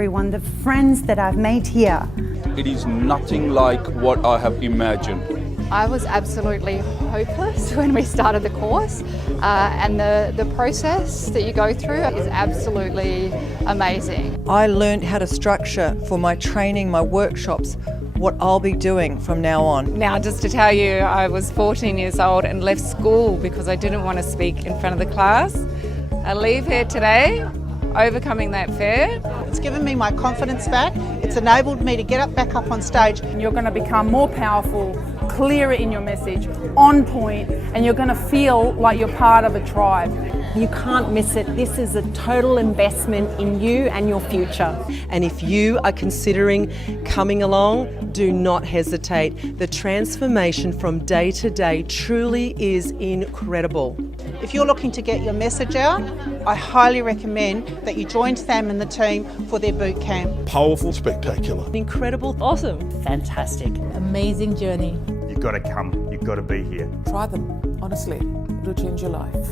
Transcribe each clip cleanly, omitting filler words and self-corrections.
everyone, the friends that I've made here. It is nothing like what I have imagined. I was absolutely hopeless when we started the course, and the process that you go through is absolutely amazing. I learned how to structure for my training, my workshops, what I'll be doing from now on. Now, just to tell you, I was 14 years old and left school because I didn't want to speak in front of the class. I leave here today, overcoming that fear. It's given me my confidence back. It's enabled me to get back up on stage. You're going to become more powerful, clearer in your message, on point, and you're going to feel like you're part of a tribe. You can't miss it. This is a total investment in you and your future. And if you are considering coming along, do not hesitate. The transformation from day to day truly is incredible. If you're looking to get your message out, I highly recommend that you join Sam and the team for their boot camp. Powerful, spectacular. Incredible, Awesome. Fantastic. Amazing journey. You've got to come, you've got to be here. Try them, honestly, it'll change your life.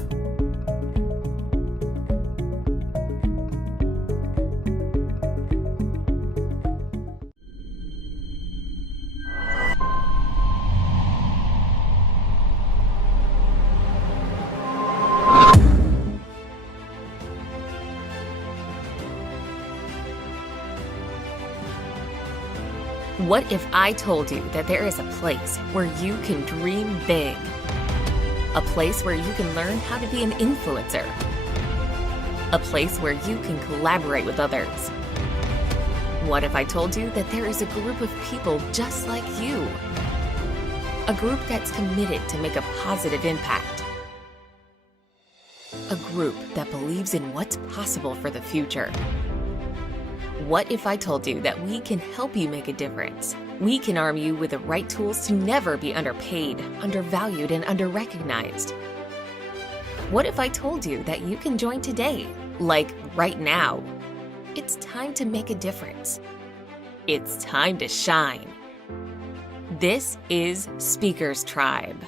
What if I told you that there is a place where you can dream big? A place where you can learn how to be an influencer. A place where you can collaborate with others. What if I told you that there is a group of people just like you? A group that's committed to make a positive impact. A group that believes in what's possible for the future. What if I told you that we can help you make a difference? We can arm you with the right tools to never be underpaid, undervalued, and underrecognized. What if I told you that you can join today, like right now? It's time to make a difference. It's time to shine. This is Speakers Tribe.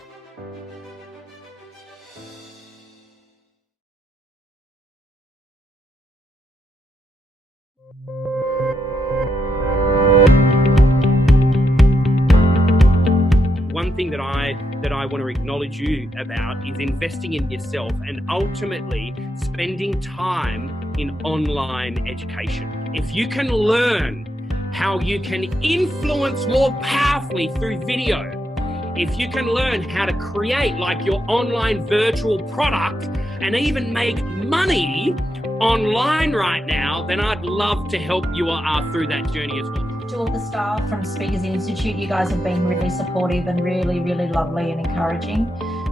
One thing that I want to acknowledge you about is investing in yourself and ultimately spending time in online education. If you can learn how you can influence more powerfully through video, if you can learn how to create like your online virtual product and even make money online right now, then I'd love to help you through that journey as well. To all the staff from Speakers Institute, you guys have been really supportive and really, really lovely and encouraging.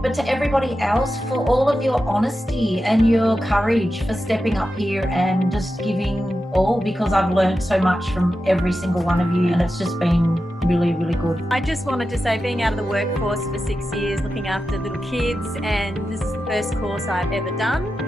But to everybody else, for all of your honesty and your courage for stepping up here and just giving all, because I've learned so much from every single one of you and it's just been really, really good. I just wanted to say, being out of the workforce for 6 years, looking after little kids, and this is the first course I've ever done,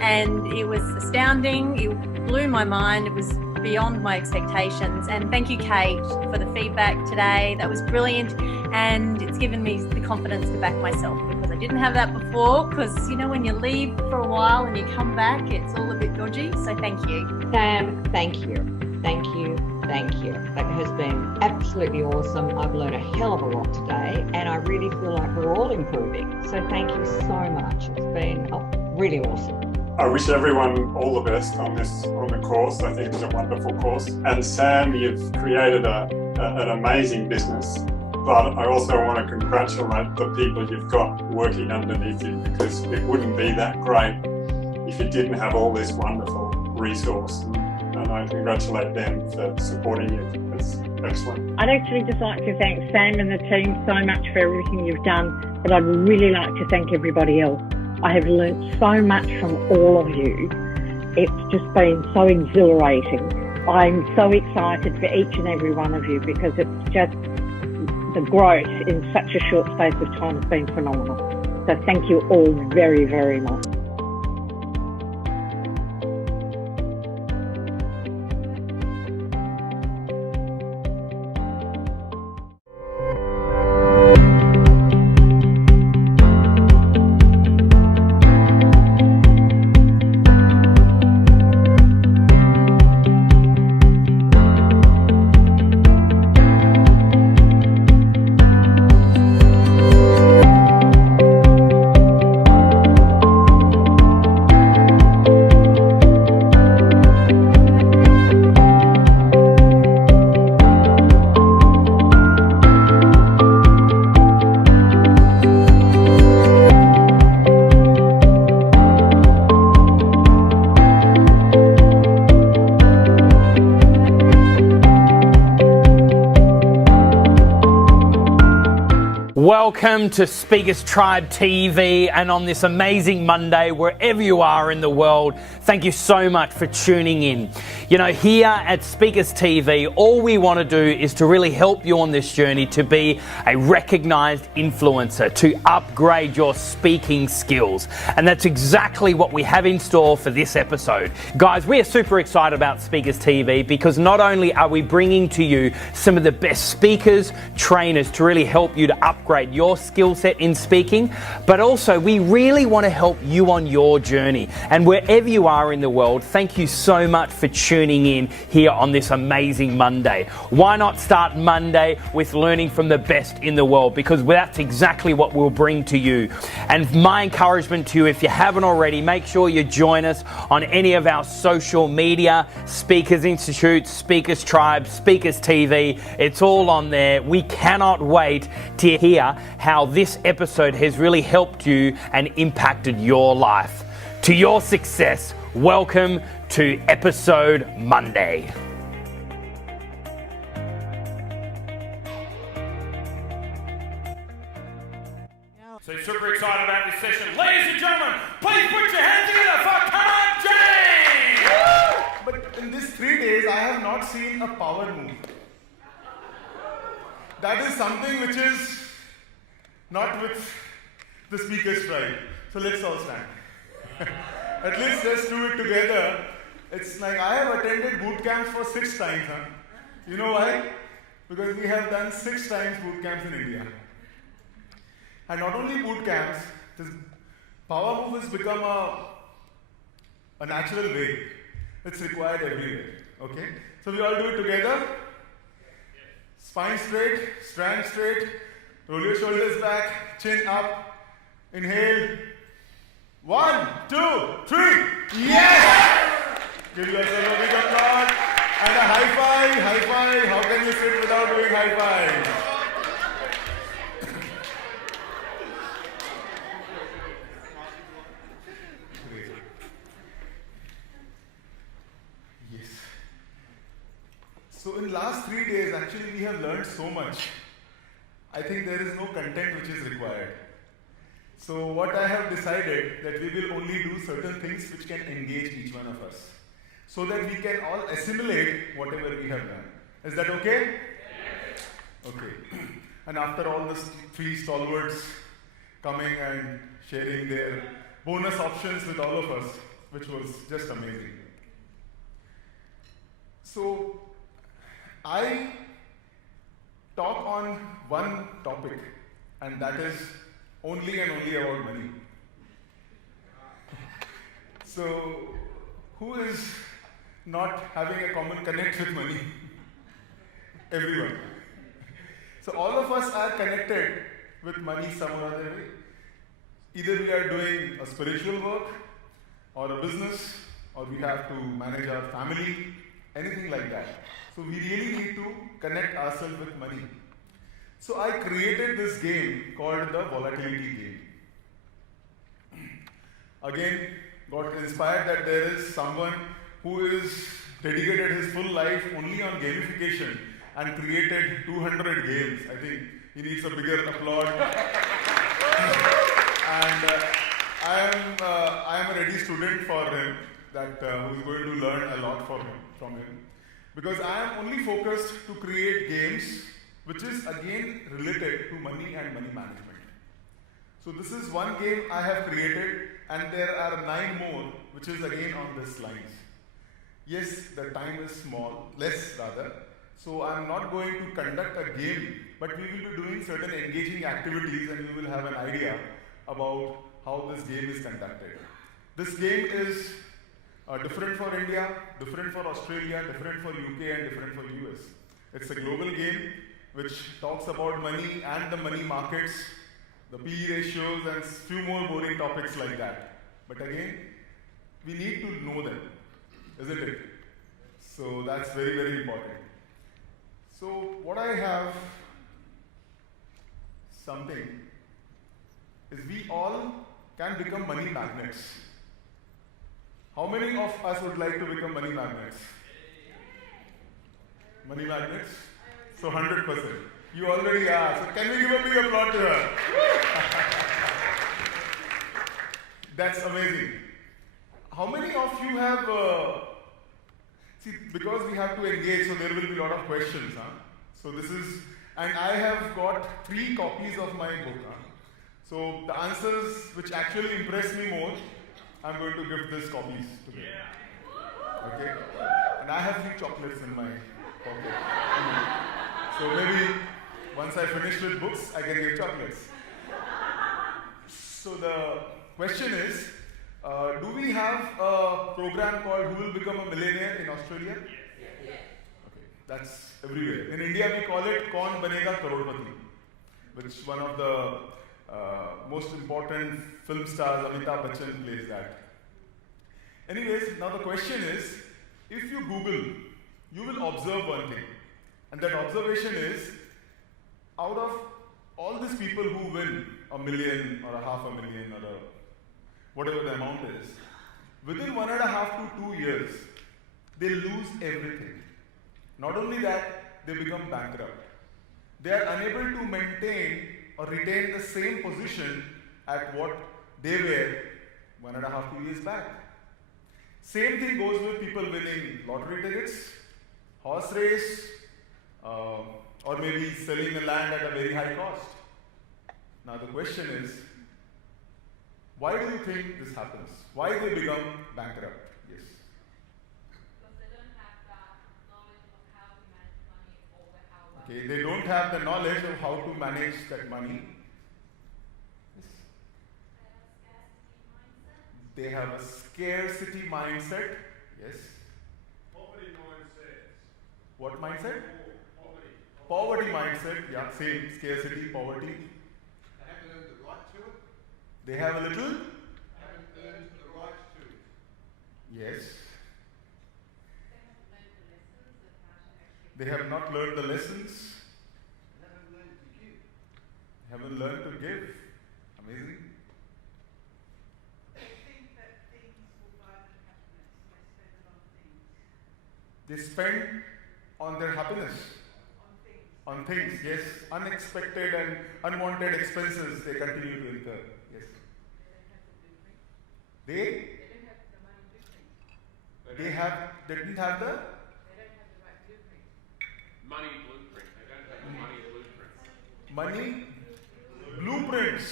and it was astounding. It blew my mind. It was beyond my expectations, and thank you, Kate, for the feedback today. That was brilliant, and it's given me the confidence to back myself, because I didn't have that before, because you know, when you leave for a while and you come back, it's all a bit dodgy. So thank you. Sam, thank you. Thank you. Thank you. That has been absolutely awesome. I've learned a hell of a lot today, and I really feel like we're all improving. So thank you so much. It's been really awesome. I wish everyone all the best on the course. I think it's a wonderful course. And Sam, you've created an amazing business, but I also want to congratulate the people you've got working underneath you, because it wouldn't be that great if you didn't have all this wonderful resource. And I congratulate them for supporting you. It's excellent. I'd actually just like to thank Sam and the team so much for everything you've done, but I'd really like to thank everybody else. I have learnt so much from all of you. It's just been so exhilarating. I'm so excited for each and every one of you, because it's just the growth in such a short space of time has been phenomenal. So thank you all very, very much. Welcome to Speakers Tribe TV, and on this amazing Monday, wherever you are in the world, thank you so much for tuning in. You know, here at Speakers TV, all we want to do is to really help you on this journey to be a recognized influencer, to upgrade your speaking skills. And that's exactly what we have in store for this episode. Guys, we are super excited about Speakers TV because not only are we bringing to you some of the best speakers, trainers to really help you to upgrade your skill set in speaking, but also we really want to help you on your journey. And wherever you are in the world, thank you so much for tuning in here on this amazing Monday. Why not start Monday with learning from the best in the world? Because that's exactly what we'll bring to you. And my encouragement to you, if you haven't already, make sure you join us on any of our social media, Speakers Institute, Speakers Tribe, Speakers TV. It's all on there. We cannot wait to hear how this episode has really helped you and impacted your life. To your success, welcome to episode Monday. So super excited about this session. Ladies and gentlemen, please put your hands together for KANAK JAIN! But in these 3 days, I have not seen a power move. That is something which is not with the Speakers Tribe. So let's all stand. At least let's do it together. It's like I have attended boot camps for 6 times. Huh? You know why? Because we have done 6 times boot camps in India. And not only boot camps, this power move has become a natural way. It's required everywhere. Okay? So we all do it together. Spine straight, stand straight, roll your shoulders back, chin up, inhale. 1, 2, 3, yes! Give yourself a big applause and a high five, high five. How can you sit without doing high five? Yes. So in last 3 days, actually we have learned so much. I think there is no content which is required. So what I have decided that we will only do certain things which can engage each one of us, so that we can all assimilate whatever we have done. Is that okay? Yes. Okay. And after all these 3 stalwarts coming and sharing their bonus options with all of us, which was just amazing. So I talk on one topic, and that is only and only about money. So who is not having a common connect with money? Everyone. So all of us are connected with money some or other way. Either we are doing a spiritual work or a business, or we have to manage our family, anything like that. So we really need to connect ourselves with money. So I created this game called the volatility game. Again, got inspired that there is someone who is dedicated his full life only on gamification and created 200 games. I think he needs a bigger applause. And I am a ready student for him, that who is going to learn a lot from him. Because I am only focused to create games which is again related to money and money management. So this is one game I have created, and there are 9 more which is again on this lines. Yes, the time is small, less rather. So I'm not going to conduct a game, but we will be doing certain engaging activities, and you will have an idea about how this game is conducted. This game is different for India, different for Australia, different for UK, and different for US. It's a global game which talks about money and the money markets, the PE ratios, and few more boring topics like that. But again, we need to know them, isn't it? So that's very, very important. So what I have something is we all can become money magnets. How many of us would like to become money magnets? Money magnets? So 100%. You already are. So can we give a big applause to her? That's amazing. How many of you have, see, because we have to engage, so there will be a lot of questions. Huh? So this is, and I have got 3 copies of my book. Huh? So the answers which actually impress me more, I'm going to give these copies to them. Okay? And I have 3 chocolates in my pocket. So maybe once I finish with books, I can give chocolates. So the question is, do we have a program called Who Will Become a Millionaire in Australia? Yes. Okay, that's everywhere. In India, we call it Kaun Banega Crorepati, which one of the most important film stars, Amitabh Bachchan, plays that. Anyways, now the question is, if you Google, you will observe one thing. And that observation is, out of all these people who win $1 million or $500,000 or whatever the amount is, within 1.5 to 2 years, they lose everything. Not only that, they become bankrupt. They are unable to maintain or retain the same position at what they were 1.5 to 2 years back. Same thing goes with people winning lottery tickets, horse race, or maybe selling the land at a very high cost. Now the question is, why do you think this happens? Why they become bankrupt? Yes. Because they don't have that knowledge of how to manage money or how. Okay, they don't have the knowledge of how to manage that money. Yes. They have a scarcity mindset. Yes. Poverty mindset. What mindset? Poverty. Poverty mindset. Yeah, same. Scarcity, poverty. They haven't earned the right to it. They have a little? Haven't earned the right to it. Yes. They have not learned the lessons. They haven't learned to give. Haven't learned to give. Amazing. They think that things will buy them happiness. They spend it on things. They spend on their happiness. On things, yes. Unexpected and unwanted expenses they continue to incur. Yes. They didn't have the Money blueprint. They don't have the money blueprint. money blueprints.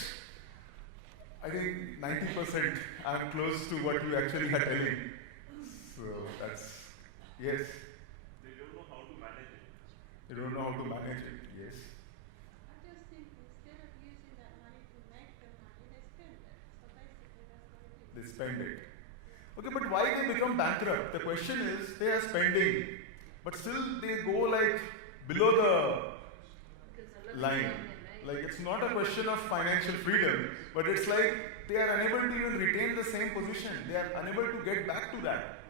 I think 90% I'm close to what you actually are telling. So that's, yes. They don't know how to manage it. They don't know how to manage it, yes. I just think instead of using that money to make the money, they spend it. So basically that's what it is. They spend it. Okay, but why they become bankrupt? The question is, they are spending, but still they go like below the line. Like it's not a question of financial freedom, but it's like they are unable to even retain the same position. They are unable to get back to that.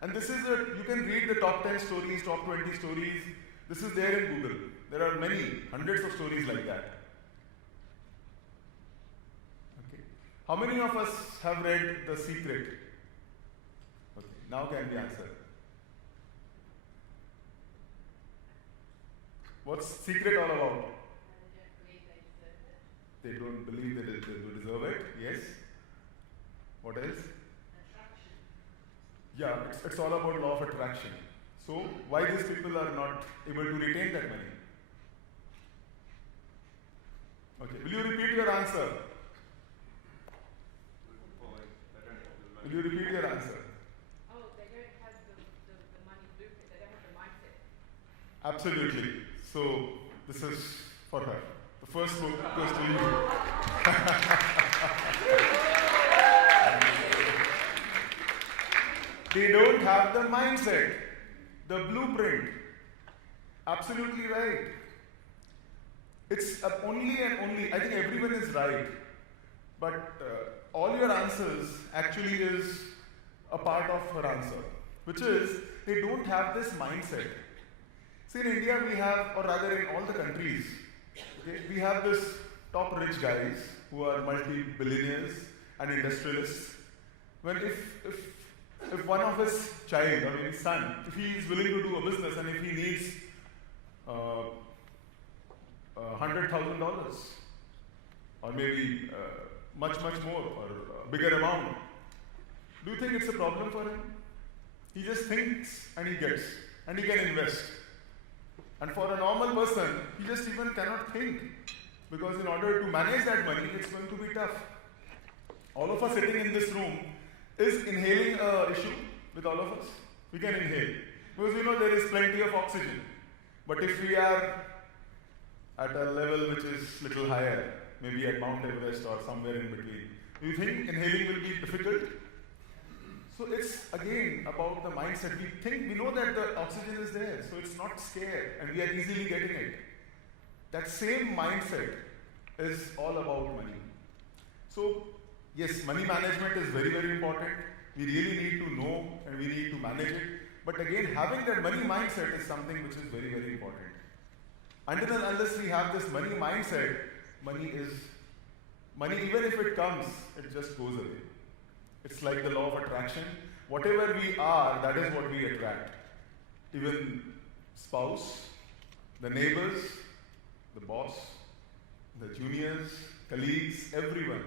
And this is you can read the top 10 stories, top 20 stories. This is there in Google. There are many, hundreds of stories like that. Okay. How many of us have read The Secret? Okay, now can we answer? What's Secret all about? They don't believe that they deserve it. Yes. What else? Yeah, it's all about law of attraction. So why these people are not able to retain that money? Okay, will you repeat your answer? Will you repeat your answer? Oh, they don't have the money blueprint. They don't have the mindset. Absolutely. So this is for her. The first book goes to you. They don't have the mindset, the blueprint. Absolutely right. It's only and only, I think everyone is right. But all your answers actually is a part of her answer, which is they don't have this mindset. See, in India we have, or rather in all the countries, okay, we have this top rich guys who are multi-billionaires and industrialists. When if one of his child or his son, if he is willing to do a business and if he needs $100,000 or maybe much more or a bigger amount. Do you think it's a problem for him? He just thinks and he gets and he can invest. And for a normal person, he just even cannot think, because in order to manage that money, it's going to be tough. All of us sitting in this room, is inhaling an issue with all of us? We can inhale because we know there is plenty of oxygen. But if we are at a level which is little higher, maybe at Mount Everest or somewhere in between, do you think inhaling will be difficult? So it's again about the mindset. We know that the oxygen is there, so it's not scared and we are easily getting it. That same mindset is all about money. So yes, money management is very important. We really need to know and we need to manage it. But again, having that money mindset is something which is very important. Until and unless we have this money mindset, money, even if it comes, it just goes away. It's like the law of attraction. Whatever we are, that is what we attract. Even spouse, the neighbors, the boss, the juniors, colleagues, everyone.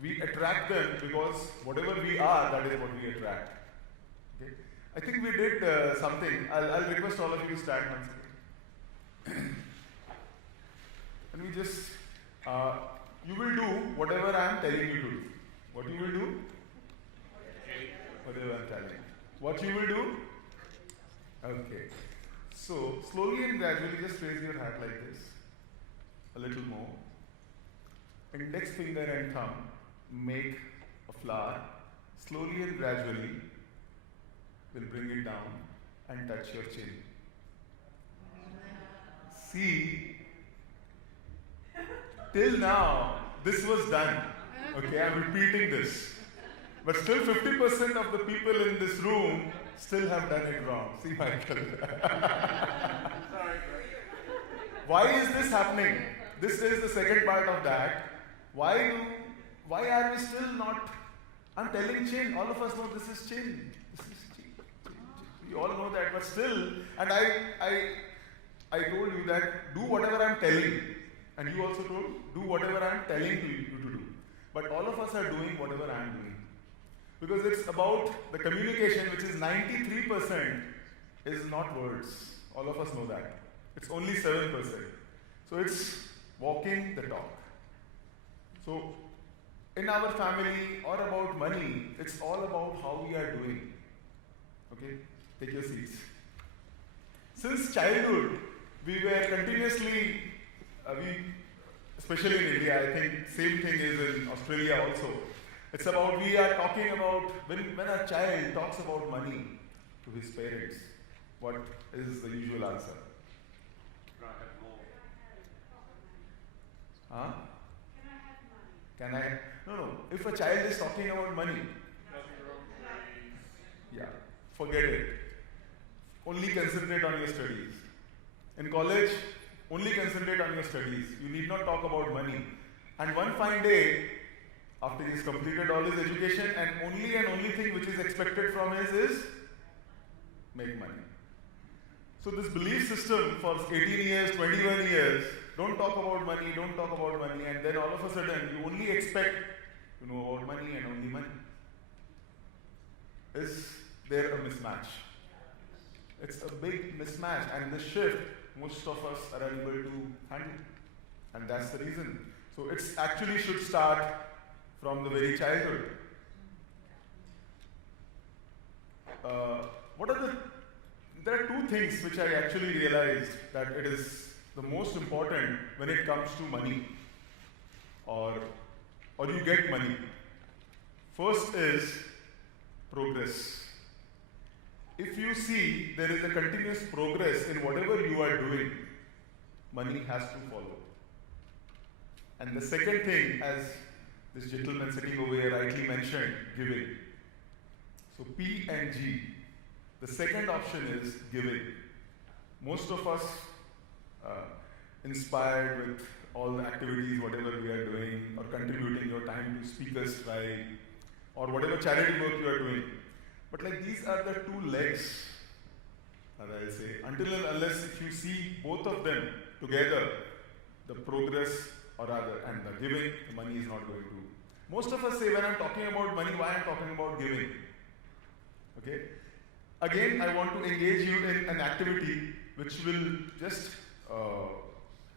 We attract them because whatever we are, that is what we attract. Okay? I think we did something. I'll request all of you to stand once again. And we just, you will do whatever I am telling you to do. What you will do? Whatever I am telling you. What you will do? Okay. So, slowly and gradually, just raise your hand like this. A little more. Index finger and thumb make a flower. Slowly and gradually, we'll bring it down and touch your chin. See, till now, this was done. Okay, I'm repeating this. But still 50% of the people in this room still have done it wrong. See, Michael. Why is this happening? This is the second part of that. Why are we still not? I'm telling chin. All of us know this is chin. This is chin. We all know that, but still, and I told you that do whatever I'm telling, and you also told do whatever I'm telling you to do. But all of us are doing whatever I'm doing. Because it's about the communication, which is 93% is not words. All of us know that. It's only 7%. So it's walking the talk. So in our family or about money, it's all about how we are doing. Okay? Take your seats. Since childhood, we were continuously, especially in India, I think same thing is in Australia also. It's about, we are talking about, when a child talks about money to his parents, what is the usual answer? Can I have more? Huh? Can I? No. If a child is talking about money, yeah, forget it. Only concentrate on your studies. In college, only concentrate on your studies. You need not talk about money. And one fine day, after he's completed all his education, and only thing which is expected from him is make money. So this belief system for 18 years, 21 years, don't talk about money, and then all of a sudden you only expect to know about money and only money. Is there a mismatch? It's a big mismatch, and this shift most of us are unable to handle, and that's the reason. So it's actually should start from the very childhood. There are two things which I actually realized that it is the most important when it comes to money or you get money. First is progress. If you see there is a continuous progress in whatever you are doing, money has to follow. And the second thing, as this gentleman sitting over here rightly mentioned, giving. So P and G. The second option is giving. Most of us inspired with all the activities, whatever we are doing, or contributing your time to Speakers Strike, or whatever charity work you are doing. But like these are the two legs, as I say. Until and unless if you see both of them together, the progress, or rather, and the giving, the money is not going to. Most of us say when I'm talking about money, why I'm talking about giving. Okay? Again, I want to engage you in an activity which will just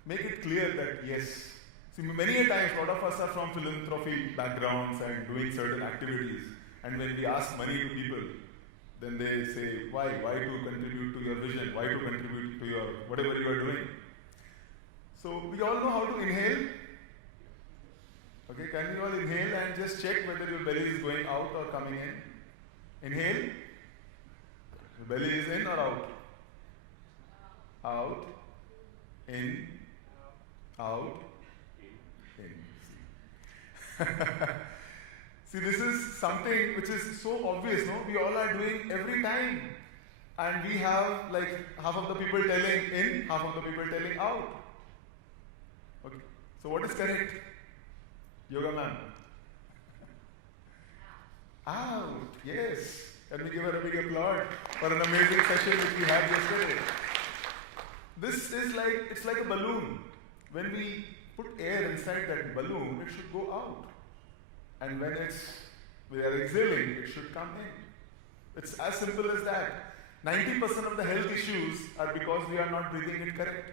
make it clear that yes, see, many a times, a lot of us are from philanthropy backgrounds and doing certain activities, and when we ask money to people, then they say, why to contribute to your vision, why to contribute to your whatever you are doing. So we all know how to inhale. Okay, can you all inhale and just check whether your belly is going out or coming in? Inhale. The belly is in or out? Out. In. Out. In. See, this is something which is so obvious, no? We all are doing every time. And we have like half of the people telling in, half of the people telling out. Okay. So what is correct? Yoga ma'am. Out. Yes. Can we give her a big applause for an amazing session which we had yesterday? This is like, it's like a balloon. When we put air inside that balloon, it should go out. And when we are exhaling, it should come in. It's as simple as that. 90% of the health issues are because we are not breathing it correct.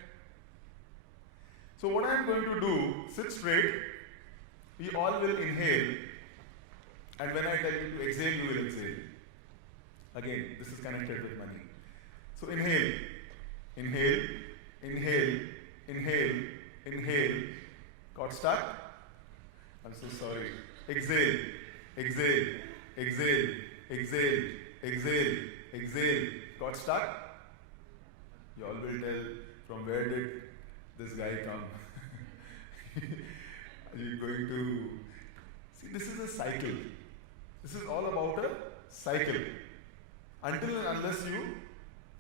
So what I am going to do, sit straight, we all will inhale, and when I tell you to exhale, you will exhale. Again, this is connected with money. So inhale, inhale, inhale, inhale, inhale. Got stuck? I'm so sorry. Exhale, exhale, exhale, exhale, exhale, exhale. Got stuck? You all will tell, from where did this guy come? Are you going to... See, this is a cycle. This is all about a cycle. Until and unless you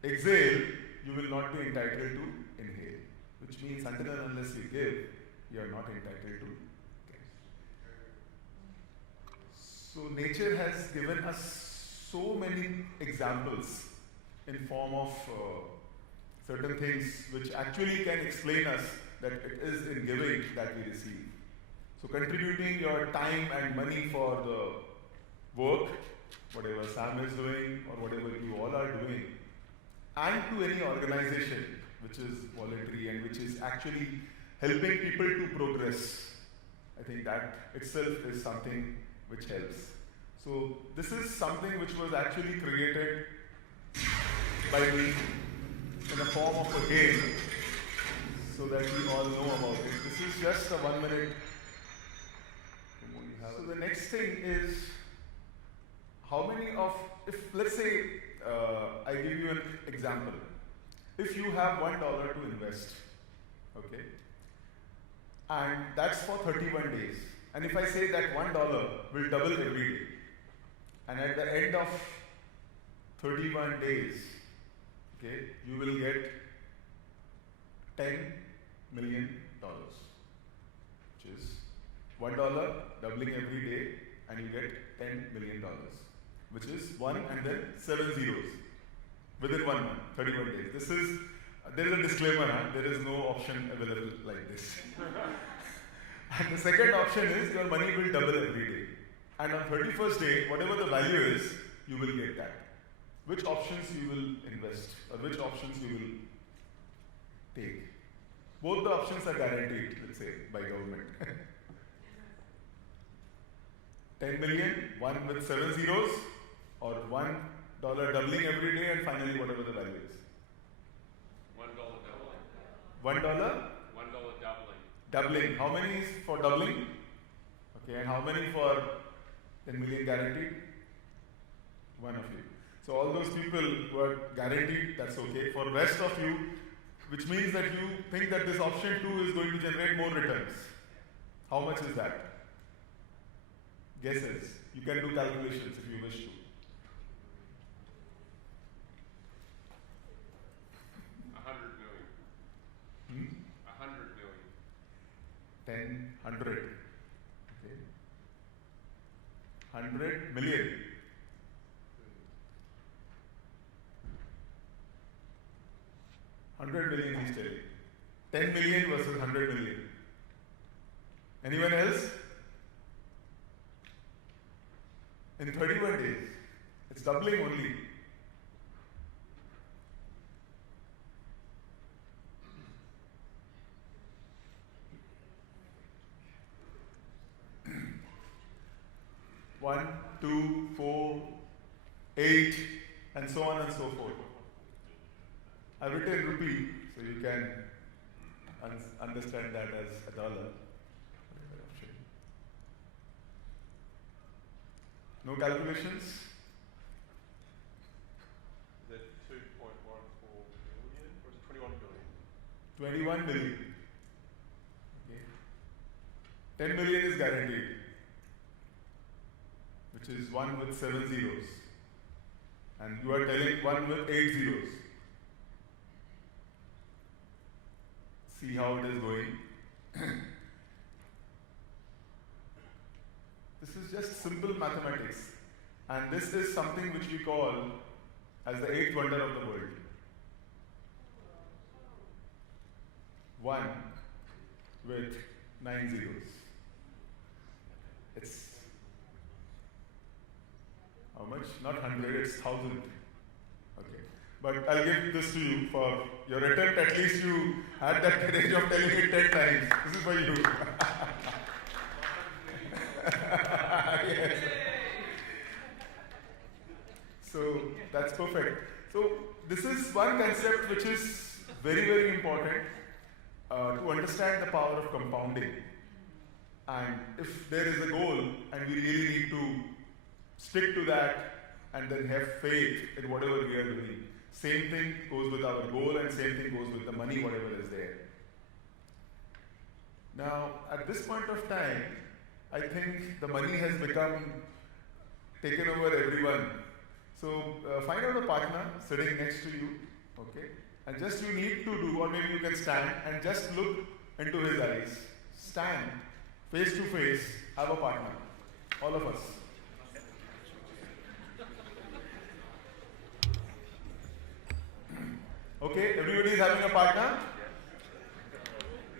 exhale, you will not be entitled to inhale. Which means until and unless you give, you are not entitled to give. So nature has given us so many examples in form of certain things which actually can explain us that it is in giving that we receive. So contributing your time and money for the work, whatever Sam is doing or whatever you all are doing, and to any organization which is voluntary and which is actually helping people to progress, I think that itself is something which helps. So this is something which was actually created by me in the form of a game so that we all know about it. This is just a 1 minute. So the next thing is, how many of, if let's say, I give you an example. If you have $1 to invest, okay, and that's for 31 days. And if I say that $1 will double every day, and at the end of 31 days, okay, you will get $10 million, which is $1 doubling every day, and you get $10 million, which is 1 and then 7 zeros within 1 month, 31 days. This is, there is a disclaimer, there is no option available like this. And the second option is your money will double every day. And on 31st day, whatever the value is, you will get that. Which options you will invest, or which options you will take. Both the options are guaranteed, let's say, by government. 10 million, 1 with 7 zeros, or $1 doubling every day, and finally whatever the value is. $1 doubling. $1? $1 doubling. Doubling. How many is for doubling? Okay, and how many for 10 million guaranteed? One of you. So all those people who are guaranteed, that's okay. For the rest of you, which means that you think that this option 2 is going to generate more returns. How much is that? Guesses. You can do calculations if you wish to. 100 million. 100 million. 10, 100. Okay. 100 million. 100 million he's telling. 10 million versus 100 million. Anyone else? In 31 days. It's doubling only. One, two, 4, 8, and so on and so forth. I've written rupee, so you can understand that as a dollar. No calculations? Is that 2.14 billion or is it 21 billion? 21 billion. Okay. 10 billion is guaranteed, which is 1 with 7 zeros. And you are telling 1 with 8 zeros. See how it is going. This is just simple mathematics. And this is something which we call as the 8th wonder of the world. 1 with 9 zeros. It's how much? Not 100, it's 1,000. Okay. But I'll give this to you for your attempt. At least you had that courage of telling it 10 times. This is for you. Yes. So that's perfect. So this is one concept which is very, very important to understand the power of compounding. And if there is a goal and we really need to stick to that and then have faith in whatever we are doing. Same thing goes with our goal and same thing goes with the money, whatever is there. Now, at this point of time, I think the money has taken over everyone. So find out a partner sitting next to you, okay? And just you need to do, or maybe you can stand and just look into his eyes. Stand, face to face, have a partner. All of us. Okay, everybody is having a partner?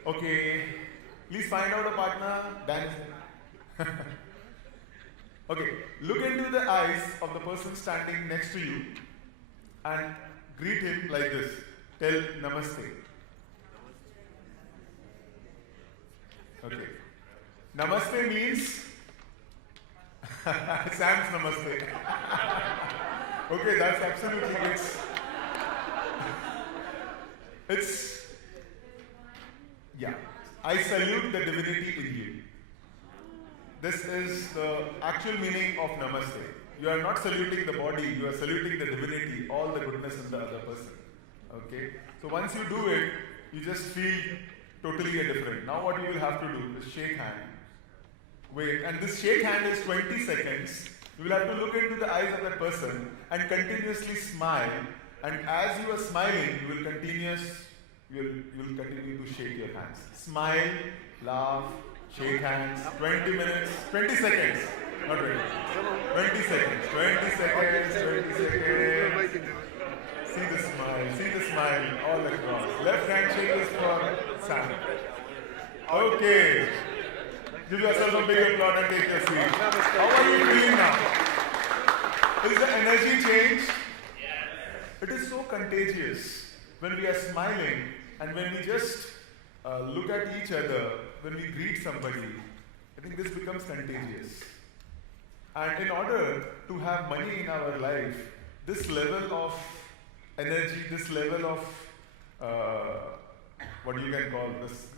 Okay, please find out a partner, dance. Okay, look into the eyes of the person standing next to you and greet him like this. Tell namaste. Okay. Namaste means Sam's namaste. Okay, that's absolutely it's yeah. I salute the divinity in you. This is the actual meaning of namaste. You are not saluting the body, you are saluting the divinity, all the goodness in the other person. Okay? So once you do it, you just feel totally different. Now what you will have to do is shake hand. Wait, and this shake hand is 20 seconds. You will have to look into the eyes of that person and continuously smile. And as you are smiling, you will continue to shake your hands. Smile, laugh, shake hands, 20 minutes, 20 seconds, not 20, 20 seconds, 20 seconds, 20 seconds. See the smile all across. Left hand shake is for Sam. Okay. Give yourself a big applause and take your seat. How are you feeling now? Is the energy changed? It is so contagious when we are smiling and when we just look at each other, when we greet somebody. I think this becomes contagious. And in order to have money in our life, this level of energy, this level of what you can call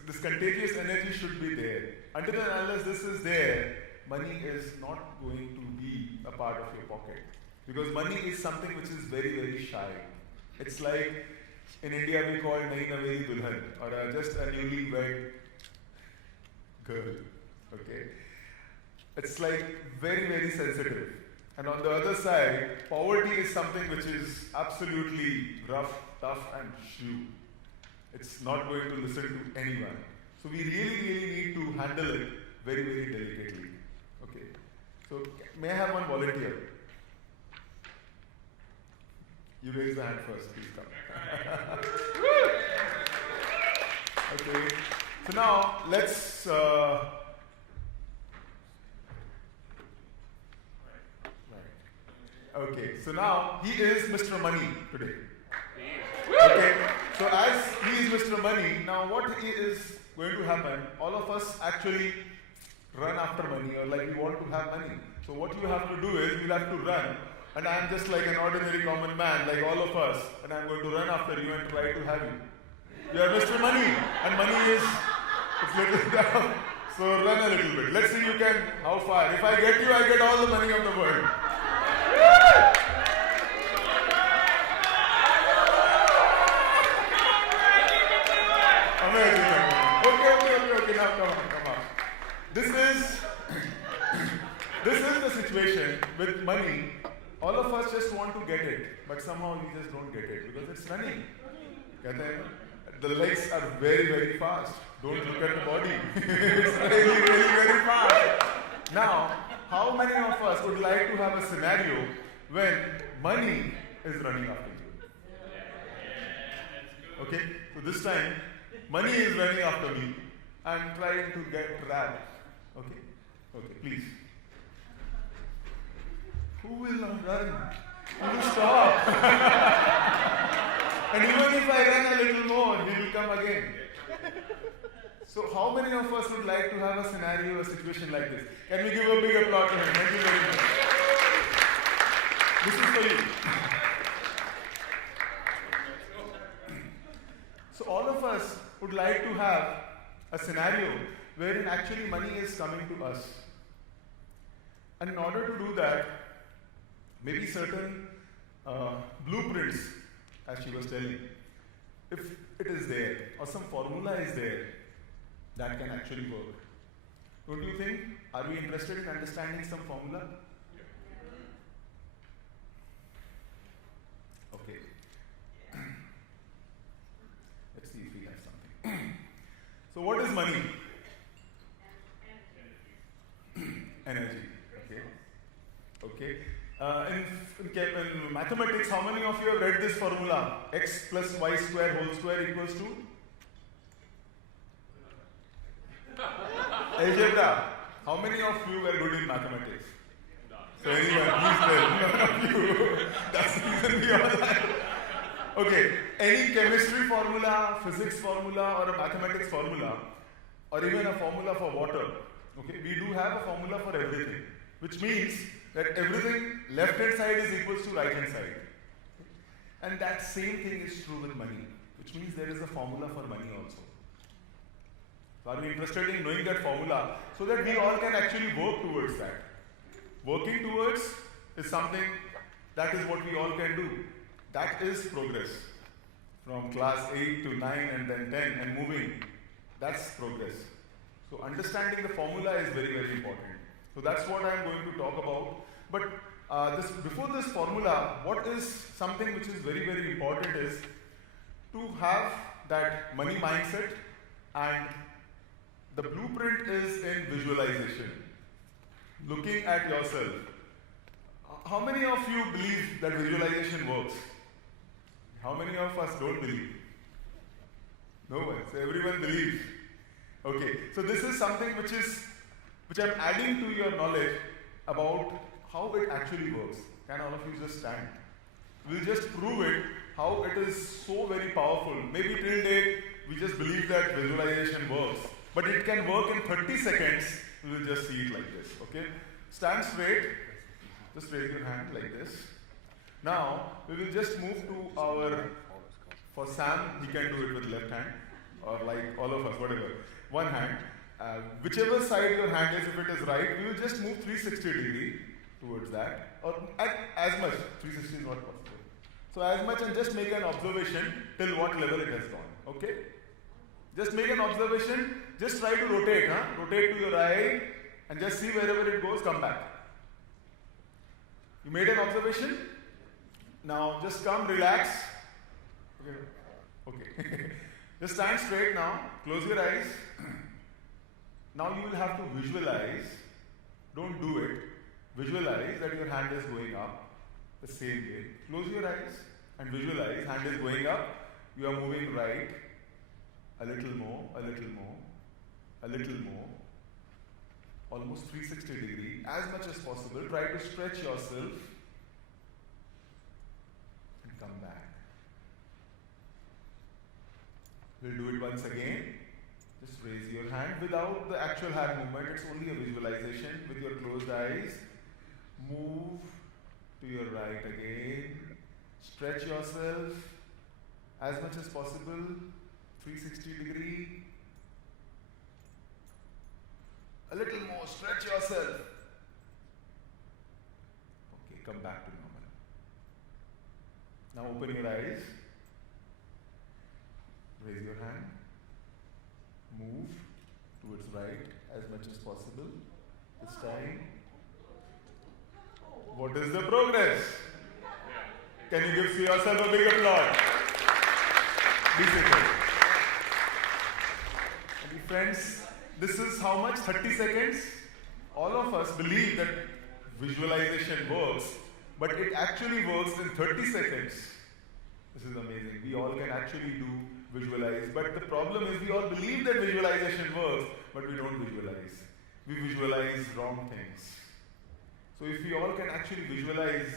this contagious energy should be there. Until and unless this is there, money is not going to be a part of your pocket. Because money is something which is very, very shy. It's like in India we call Nahi Naveli Dulhan or just a newly wed girl. Okay? It's like very, very sensitive. And on the other side, poverty is something which is absolutely rough, tough, and shrew. It's not going to listen to anyone. So we really, really need to handle it very, very delicately. Okay. So may I have one volunteer? You raise the hand first, please come. Okay. So now let's. Okay. So now he is Mr. Money today. Okay. So as he is Mr. Money, now what is going to happen? All of us actually run after money, or like we want to have money. So what you have to do is you have to run, and I am just like an ordinary common man, like all of us, and I am going to run after you and try to have you. You are Mr. Money, and money is it's little down. So run a little bit. Let's see you can how far. If I get you, I get all the money of the world. Amazing. Okay. Now come on. This is the situation with money. All of us just want to get it, but somehow we just don't get it because it's running. The legs are very, very fast. Don't look at the body. It's really, really very fast. Now, how many of us would like to have a scenario when money is running after you? Okay, so this time, money is running after me. I'm trying to get trapped. Okay, please. Who will not run? Who will stop? And even if I run a little more, he will come again. So how many of us would like to have a scenario, a situation like this? Can we give a big applause to him? Thank you very much. This is for you. So all of us would like to have a scenario wherein actually money is coming to us. And in order to do that, maybe certain blueprints, as she was telling, if it is there, or some formula is there, that can actually work. Don't you think? Are we interested in understanding some formula? Okay. Let's see if we have something. So what is money? Energy. Okay. In mathematics, how many of you have read this formula? X plus y square whole square equals to? Algebra. How many of you were good in mathematics? So anyone, please tell. None of you. That's the reason we all are. Okay. Any chemistry formula, physics formula, or a mathematics formula, or even a formula for water. Okay. We do have a formula for everything, which means that everything left hand side is equals to right hand side. And that same thing is true with money, which means there is a formula for money also. So are we interested in knowing that formula so that we all can actually work towards that? Working towards is something that is what we all can do. That is progress. From class 8 to 9 and then 10 and moving, that's progress. So understanding the formula is very, very important. So that's what I'm going to talk about. But before this formula, what is something which is very, very important is to have that money mindset, and the blueprint is in visualization. Looking at yourself. How many of you believe that visualization works? How many of us don't believe? No one. So everyone believes. Okay. So this is something which I'm adding to your knowledge about how it actually works. Can all of you just stand? We'll just prove it, how it is so very powerful. Maybe till date, we just believe that visualization works. But it can work in 30 seconds. We will just see it like this, okay? Stand straight. Just raise your hand like this. Now, we will just move to our, for Sam, he can do it with left hand, or like all of us, whatever. One hand. Whichever side your hand is, if it is right, we will just move 360 degree towards that, or as much. 360 is not possible. So as much, and just make an observation till what level it has gone. Okay? Just make an observation. Just try to rotate. Rotate to your right, and just see wherever it goes. Come back. You made an observation. Now just come, relax. Okay. Just stand straight now. Close your eyes. Now you will have to visualize, don't do it, visualize that your hand is going up the same way. Close your eyes and visualize, hand is going up, you are moving right, a little more, a little more, a little more, almost 360 degree, as much as possible. Try to stretch yourself and come back. We'll do it once again. Just raise your hand without the actual hand movement, it's only a visualization with your closed eyes. Move to your right again. Stretch yourself as much as possible, 360 degree. A little more, stretch yourself. Okay, come back to normal. Now open your eyes. Raise your hand. Move towards right as much as possible. This time. What is the progress? Can you give yourself a big applause? Be seated. Okay, friends, this is how much? 30 seconds? All of us believe that visualization works, but it actually works in 30 seconds. This is amazing. We all can actually do visualize, but the problem is we all believe that visualization works, but we don't visualize. We visualize wrong things. So if we all can actually visualize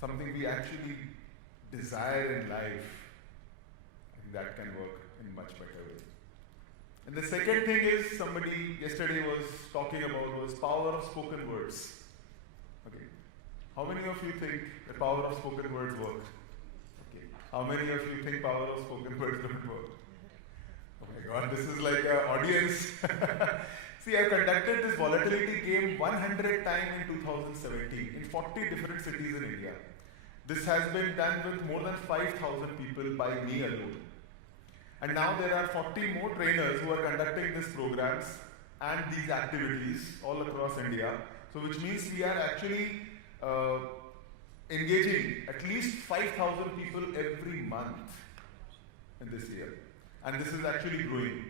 something we actually desire in life, I think that can work in much better way. And the second thing is, somebody yesterday was talking about was power of spoken words. Okay. How many of you think the power of spoken words work? Okay. How many of you think power of spoken words don't work? Oh my God, this is like an audience. See, I conducted this volatility game 100 times in 2017 in 40 different cities in India. This has been done with more than 5,000 people by me alone. And now there are 40 more trainers who are conducting these programs and these activities all across India. So which means we are actually engaging at least 5,000 people every month in this year. And this is actually growing.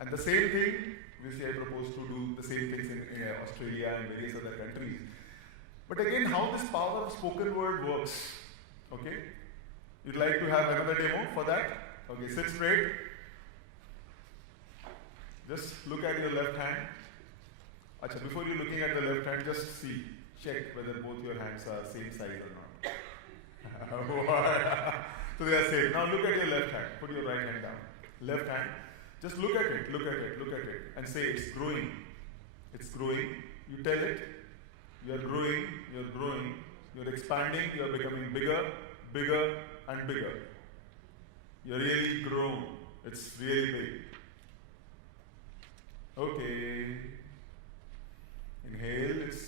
And the same thing, obviously I propose to do the same things in Australia and various other countries. But again, how this power of spoken word works, okay? You'd like to have another demo for that? Okay, sit straight. Just look at your left hand. Achha, before you're looking at the left hand, just see, check whether both your hands are same size or not. So they are same. Now look at your left hand. Put your right hand down. Left hand. Just look at it, look at it, look at it, and say it's growing. It's growing. You tell it. You are growing, you're growing, you're expanding, you're becoming bigger, bigger, and bigger. You're really grown. It's really big. Okay. Inhale, it's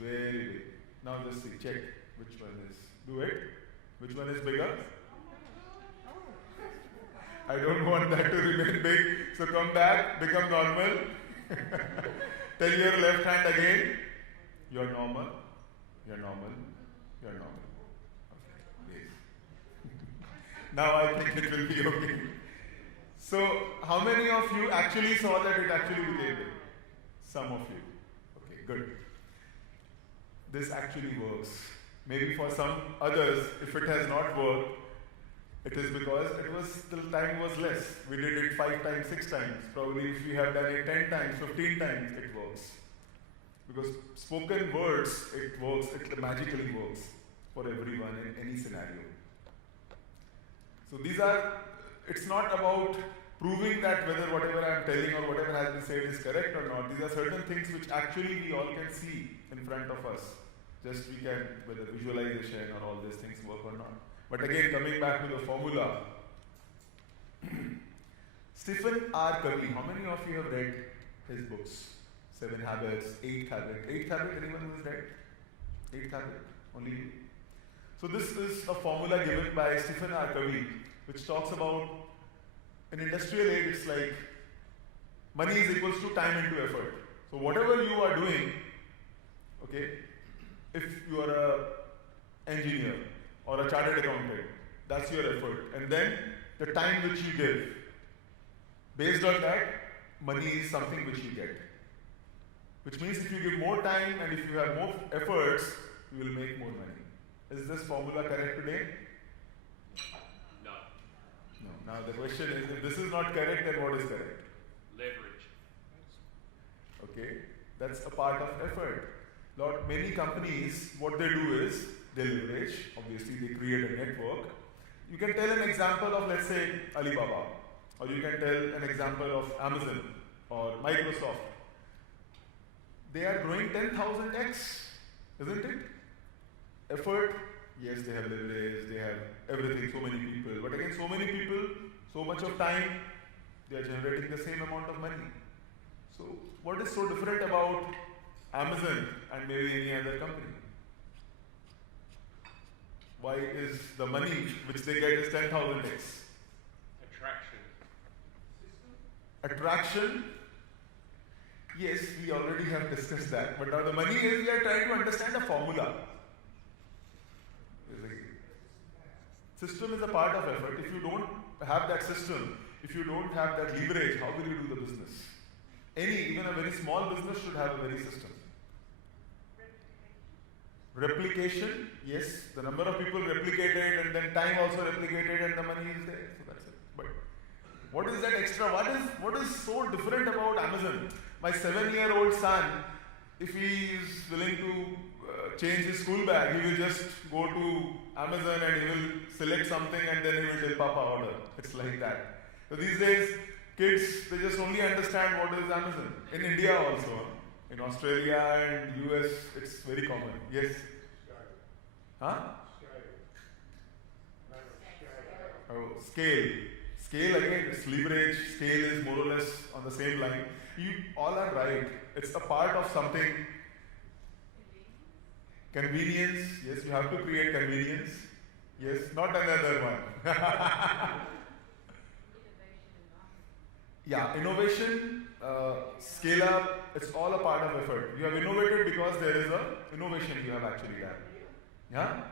very big. Now just see, check which one is. Do it. Which one is bigger? I don't want that to remain big. So come back, become normal. Tell your left hand again. You're normal. You're normal. You're normal. Okay. Yes. Now I think it will be okay. So how many of you actually saw that it actually became big? Some of you. Okay, good. This actually works. Maybe for some others, if it has not worked, it is because the time was less. We did it 5 times, 6 times. Probably if we have done it 10 times, 15 times, it works. Because spoken words, it works, it magically works for everyone in any scenario. So these are, it's not about proving that whether whatever I am telling or whatever has been said is correct or not. These are certain things which actually we all can see in front of us. Just we can, whether visualization or all these things work or not. But again, coming back to the formula, Stephen R. Covey, how many of you have read his books? 7 Habits, 8 Habits. 8 Habits, anyone who has read? 8 Habits? Only you? So this is a formula given by Stephen R. Covey, which talks about, in industrial age, it's like money is equals to time into effort. So whatever you are doing, okay, if you are an engineer or a chartered accountant, that's your effort. And then the time which you give, based on that, money is something which you get. Which means if you give more time and if you have more efforts, you will make more money. Is this formula correct today? No. No. Now the question is, if this is not correct, then what is correct? Leverage. Okay, that's a part of effort. Many companies, what they do is they leverage. Obviously, they create a network. You can tell an example of, let's say, Alibaba, or you can tell an example of Amazon or Microsoft. They are growing 10,000x, isn't it? Effort, yes, they have leverage, they have everything, so many people. But again, so many people, so much of time, they are generating the same amount of money. So, what is so different about Amazon and maybe any other company? Why is the money which they get is 10,000x? Attraction. Attraction? Yes, we already have discussed that. But now the money is, we are trying to understand the formula. System is a part of effort. If you don't have that system, if you don't have that leverage, how will you do the business? Even a very small business should have a very system. Replication, yes, the number of people replicated and then time also replicated and the money is there. So that's it. But what is that extra? What is so different about Amazon? My 7-year-old son, if he is willing to change his school bag, he will just go to Amazon and he will select something and then he will tell Papa order. It's like that. So these days, kids, they just only understand what is Amazon. In India also. In Australia and US, it's very common. Yes? Huh? Oh, scale. Scale again, it's leverage. Scale is more or less on the same line. You all are right. It's a part of something. Convenience. Yes, you have to create convenience. Yes, not another one. Yeah, innovation, scale up, it's all a part of effort. You have innovated because there is a innovation you have actually done. Yeah?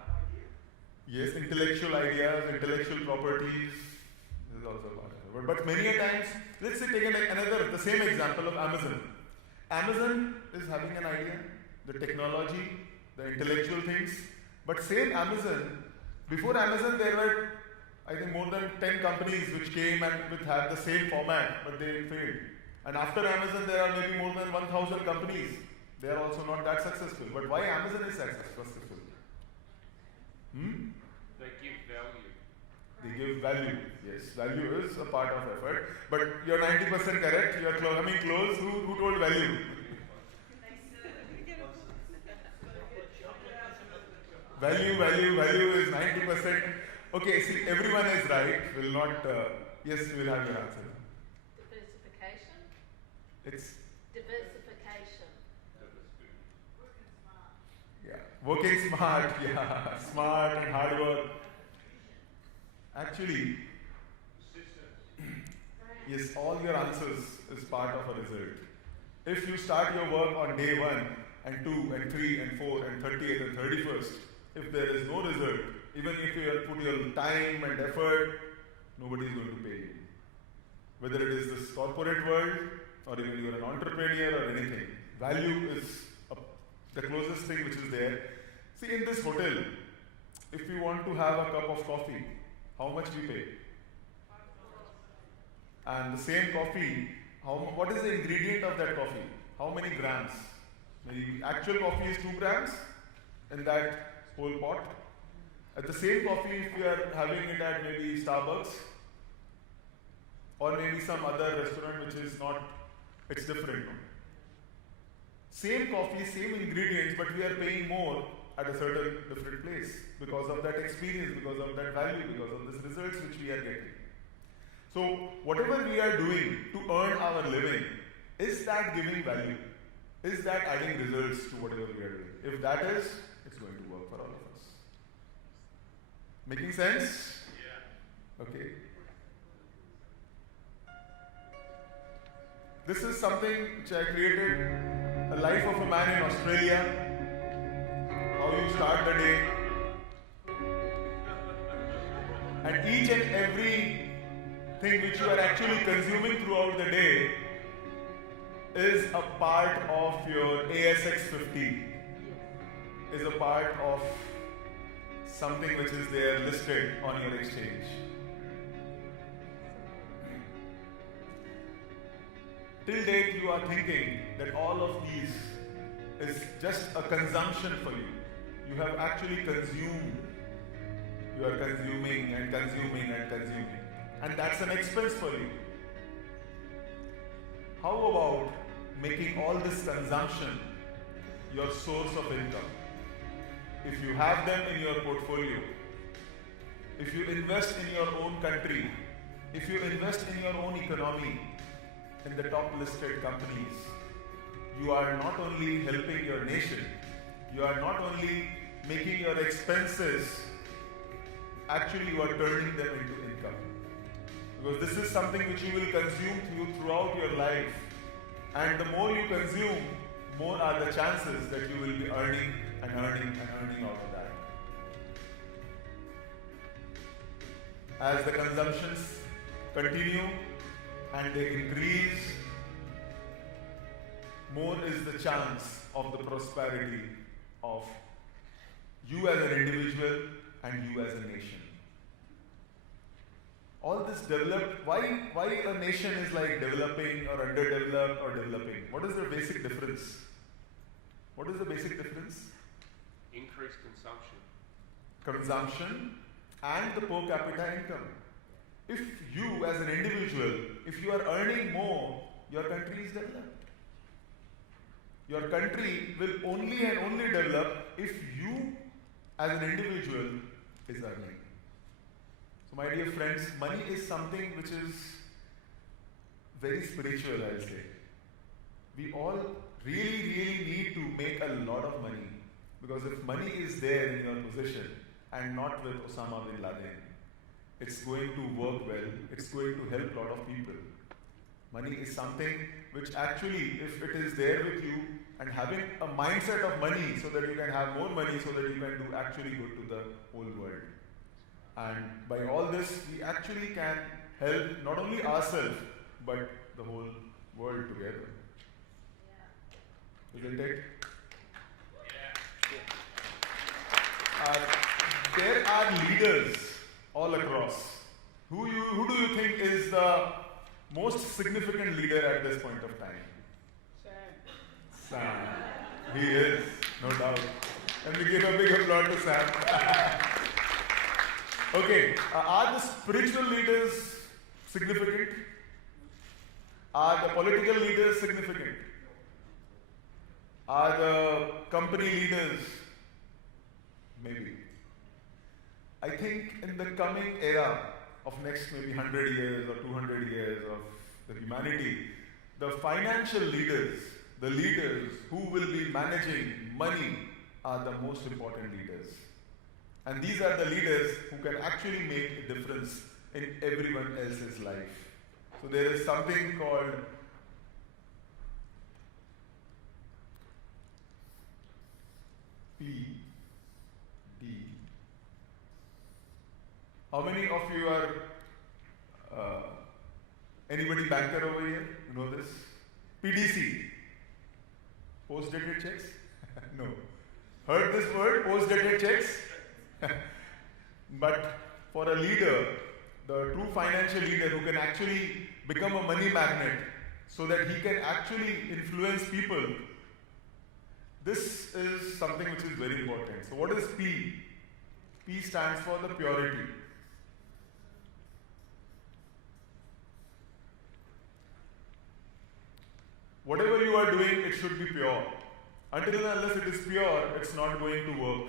Yes, intellectual ideas, intellectual properties, this is also a part of effort. But many a times, let's say take the same example of Amazon. Amazon is having an idea, the technology, the intellectual things, but same Amazon, before Amazon there were I think more than 10 companies which came and had the same format, but they failed. And after Amazon, there are maybe more than 1,000 companies. They are also not that successful. But why Amazon is successful? They give value. They give value. Yes, value is a part of effort. But you're 90% correct. You're coming close. Who told value? Value is 90%. Okay, see, everyone is right. Will not. Yes, you will have your answer. Diversification. It's diversification. Yeah, working smart. Yeah, smart and hard work. Actually, yes, all your answers is part of a result. If you start your work on day 1 and 2 and 3 and 4 and 30th and 31st, if there is no result, even if you have put your time and effort, nobody is going to pay you. Whether it is this corporate world or even you are an entrepreneur or anything, value is the closest thing which is there. See, in this hotel, if we want to have a cup of coffee, how much we pay? And the same coffee, what is the ingredient of that coffee? How many grams? The actual coffee is 2 grams in that whole pot. At the same coffee, if we are having it at maybe Starbucks or maybe some other restaurant which is not, it's different. Same coffee, same ingredients, but we are paying more at a certain different place because of that experience, because of that value, because of this results which we are getting. So whatever we are doing to earn our living, is that giving value? Is that adding results to whatever we are doing? If that is, it's going to work for all of us. Making sense? Yeah. Okay. This is something which I created, a life of a man in Australia, how you start the day. And each and every thing which you are actually consuming throughout the day is a part of your ASX 50, is a part of something which is there listed on your exchange. till date you are thinking that all of these is just a consumption for you. You have actually consumed. You are consuming and consuming and consuming. And that's an expense for you. How about making all this consumption your source of income? If you have them in your portfolio, if you invest in your own country, if you invest in your own economy, in the top listed companies, you are not only helping your nation, you are not only making your expenses, actually you are turning them into income. Because this is something which you will consume throughout your life. And the more you consume, more are the chances that you will be earning and earning and earning out of that. As the consumptions continue and they increase, more is the chance of the prosperity of you as an individual and you as a nation. All this developed, why a nation is like developing or underdeveloped or developing? What is the basic difference? What is the basic difference? Increased consumption. Consumption and the per capita income. If you as an individual, if you are earning more, your country is developed. Your country will only and only develop if you as an individual is earning. So my dear friends, money is something which is very spiritual, I'll say. We all really need to make a lot of money, because if money is there in your possession and not with Osama bin Laden, it's going to work well, it's going to help a lot of people. Money is something which actually, if it is there with you and having a mindset of money so that you can have more money so that you can do actually good to the whole world. And by all this, we actually can help not only ourselves, but the whole world together. Isn't it? There are leaders all across. Who do you think is the most significant leader at this point of time? Sam. He is, no doubt. And we give a big applause to Sam. Okay, are the spiritual leaders significant? Are the political leaders significant? Are the company leaders? Maybe. I think in the coming era of next maybe 100 years or 200 years of the humanity, the financial leaders, the leaders who will be managing money are the most important leaders. And these are the leaders who can actually make a difference in everyone else's life. So there is something called PD. How many of you are anybody banker over here? You know this? PDC. Post-dated checks? No. Heard this word, post-dated checks? But for a leader, the true financial leader who can actually become a money magnet so that he can actually influence people, this is something which is very important. So what is P? P stands for the purity. Whatever you are doing, it should be pure. Until and unless it is pure, it's not going to work.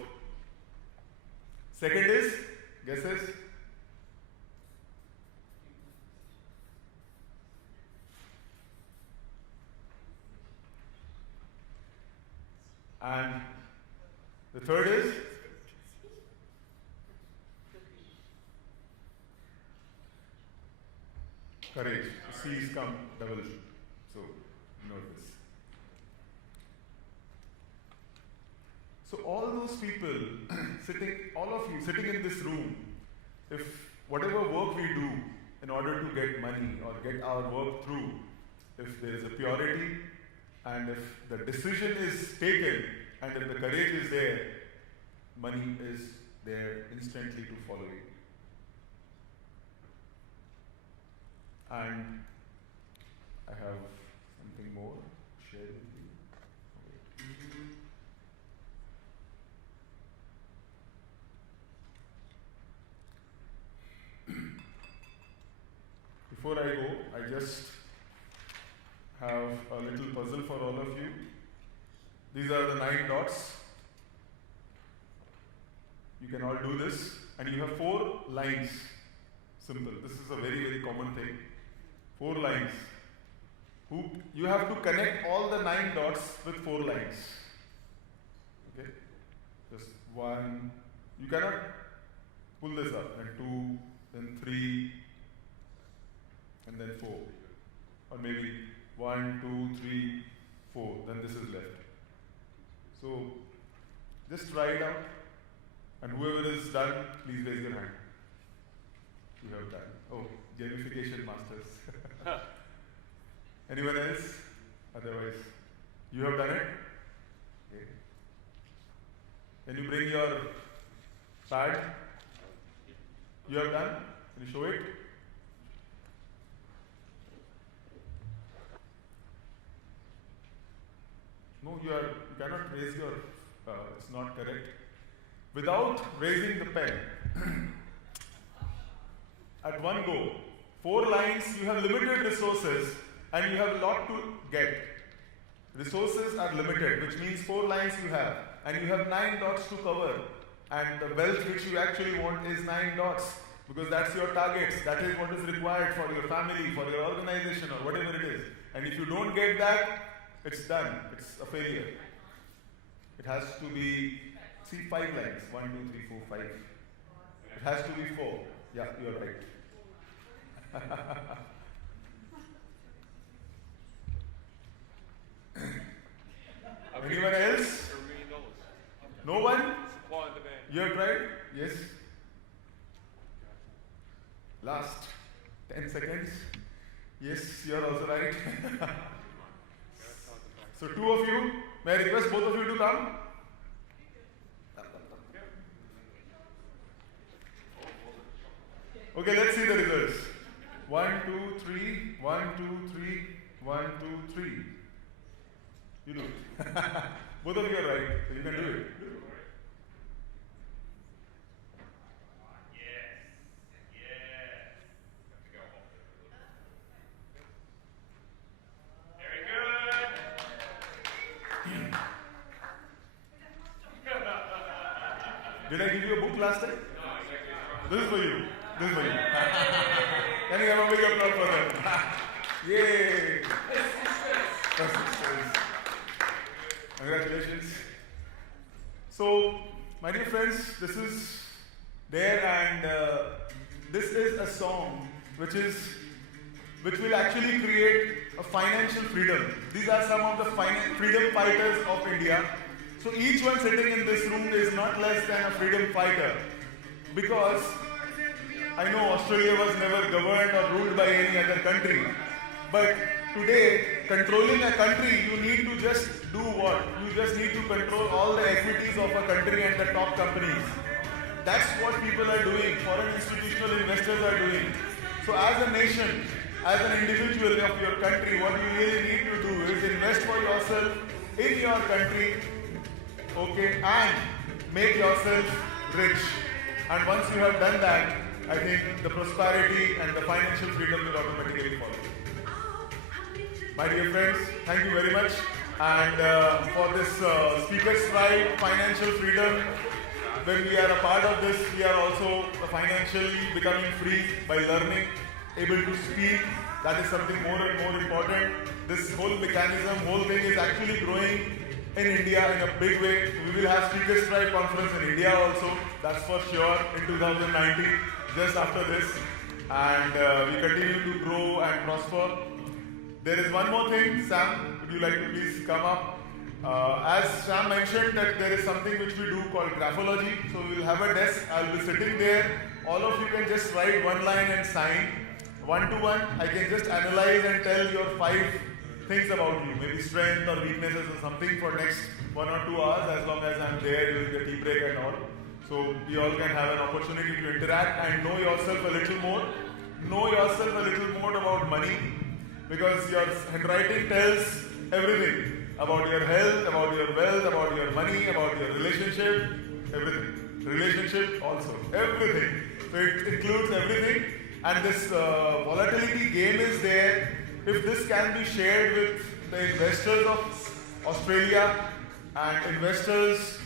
Second is, guesses? And the third is? Courage. C's come double. So, note this. So all those people all of you sitting in this room, if whatever work we do in order to get money or get our work through, if there is a purity and if the decision is taken and if the courage is there, money is there instantly to follow you. And I have something more. Share with you. Before I go, I just have a little puzzle for all of you. These are the 9 dots. You can all do this, and you have 4 lines. Simple. This is a very, very common thing. 4 lines. You have to connect all the 9 dots with 4 lines. Okay? Just 1. You cannot pull this up, and 2, then 3, and then 4. Or maybe 1, 2, 3, 4. Then this is left. So just try it out. And whoever is done, please raise your hand. You have done. Oh, gamification masters. Anyone else? Otherwise, you have done it? Okay. Can you bring your pad? You have done? Can you show it? No, you cannot raise your, it's not correct. Without raising the pen, at one go, 4 lines, you have limited resources and you have a lot to get. Resources are limited, which means 4 lines you have, and you have 9 dots to cover. And the wealth which you actually want is 9 dots, because that's your targets, that is what is required for your family, for your organization, or whatever it is. And if you don't get that, it's done, it's a failure. It has to be, see, 5 lines, 1, 2, 3, 4, 5. It has to be 4. Yeah, you are right. Anyone else? No one? You have tried? Yes. Last 10 seconds. Yes, you are also right. So 2 of you, may I request both of you to come? Okay, let's see the results. 1, 2, 3, 1, 2, 3, 1, 2, 3. You do it. Both of you are right, so you can do it. Did I give you a book last time? This is for you. This is for you. Can you have a big applause for them? Yay! Congratulations. So, my dear friends, this is there, and this is a song which will actually create a financial freedom. These are some of the freedom fighters of India. So each one sitting in this room is not less than a freedom fighter, because I know Australia was never governed or ruled by any other country, but today, controlling a country, you need to just do what? You just need to control all the equities of a country and the top companies. That's what people are doing, foreign institutional investors are doing. So as a nation, as an individual of your country, what you really need to do is invest for yourself in your country, okay, and make yourself rich. And once you have done that, I think the prosperity and the financial freedom will automatically follow. My dear friends, thank you very much. And for this Speakers' Pride Financial Freedom, when we are a part of this, we are also financially becoming free by learning, able to speak. That is something more and more important. This whole mechanism, whole thing is actually growing in India in a big way. We will have Speakers' Pride Conference in India also, that's for sure, in 2019, just after this. And we continue to grow and prosper. There is one more thing. Sam, would you like to please come up? As Sam mentioned, that there is something which we do called graphology. So we will have a desk. I'll be sitting there. All of you can just write one line and sign. 1 to 1, I can just analyze and tell your 5 things about you, maybe strength or weaknesses or something for next 1 or 2 hours, as long as I'm there during the tea break and all. So we all can have an opportunity to interact and know yourself a little more. Know yourself a little more about money. because your handwriting tells everything about your health, about your wealth, about your money, about your relationship, everything. Relationship also, everything. So it includes everything, and this volatility game is there. If this can be shared with the investors of Australia and investors,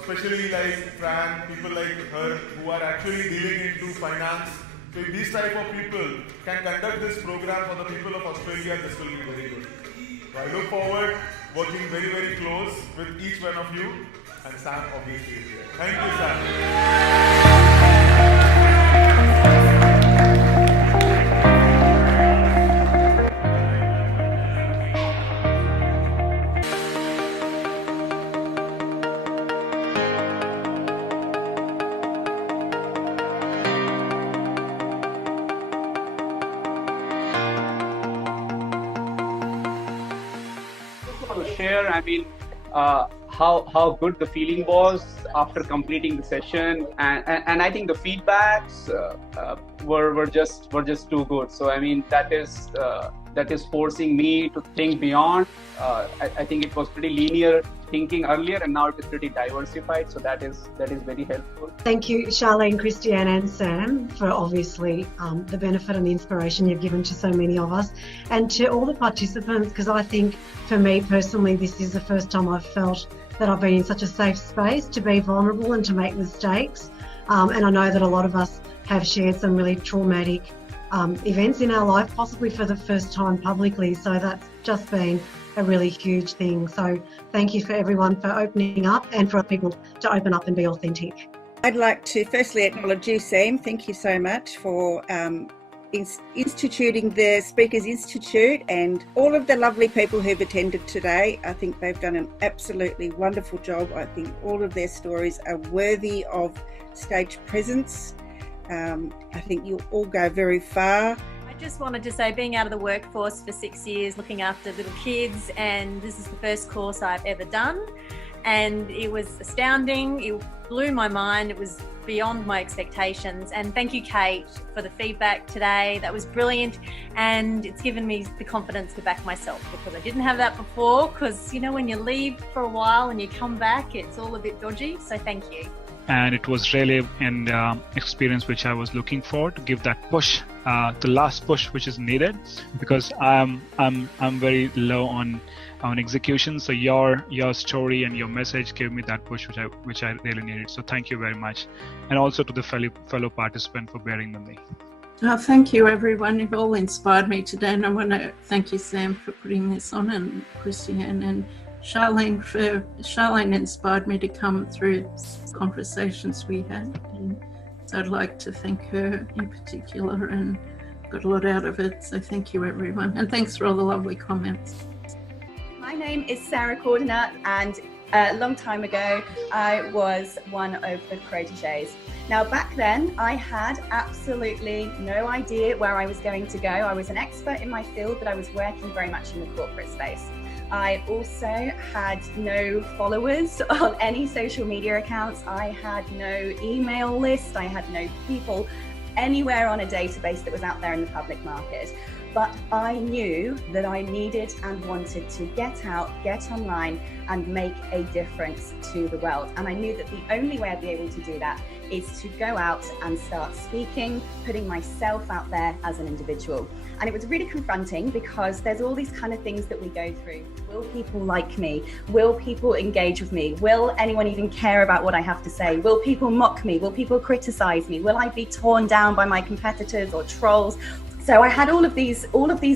especially like Fran, people like her who are actually dealing into finance. So if these type of people can conduct this program for the people of Australia, this will be very good. So I look forward working very, very close with each one of you, and Sam obviously is here. Thank you, Sam. To share, I mean, how good the feeling was after completing the session, and I think the feedbacks were just too good. So I mean, that is forcing me to think beyond. I think it was pretty linear thinking earlier, and now it is pretty diversified. So that is very helpful. Thank you, Charlene, Christiane, and Sam, for obviously the benefit and the inspiration you've given to so many of us, and to all the participants, because I think for me personally, this is the first time I've felt that I've been in such a safe space to be vulnerable and to make mistakes. And I know that a lot of us have shared some really traumatic events in our life, possibly for the first time publicly. So that's just been a really huge thing. So thank you for everyone for opening up, and for people to open up and be authentic. I'd like to firstly acknowledge you, Sam. Thank you so much for instituting the Speakers Institute, and all of the lovely people who've attended today. I think they've done an absolutely wonderful job. I think all of their stories are worthy of stage presence. I think you'll all go very far. I just wanted to say, being out of the workforce for 6 years, looking after little kids, and this is the first course I've ever done, and it was astounding. It blew my mind. It was beyond my expectations, and thank you, Kate, for the feedback today. That was brilliant, and it's given me the confidence to back myself, because I didn't have that before. Because you know, when you leave for a while and you come back, it's all a bit dodgy. So thank you. And it was really an experience which I was looking for, to give that push, the last push which is needed, because I'm very low on execution. So your story and your message gave me that push which I really needed. So thank you very much, and also to the fellow participant for bearing with me. Thank you, everyone. You've all inspired me today, and I want to thank you, Sam, for putting this on, and Christiane and Charlene inspired me to come through conversations we had, and so I'd like to thank her in particular, and got a lot out of it. So thank you, everyone, and thanks for all the lovely comments. My name is Sarah Cordiner, and a long time ago I was one of the proteges. Now back then I had absolutely no idea where I was going to go. I was an expert in my field, but I was working very much in the corporate space. I also had no followers on any social media accounts. I had no email list. I had no people anywhere on a database that was out there in the public market. But I knew that I needed and wanted to get out, get online, and make a difference to the world. And I knew that the only way I'd be able to do that is to go out and start speaking, putting myself out there as an individual. And it was really confronting, because there's all these kind of things that we go through. Will people like me? Will people engage with me? Will anyone even care about what I have to say? Will people mock me? Will people criticize me? Will I be torn down by my competitors or trolls? So I had all of these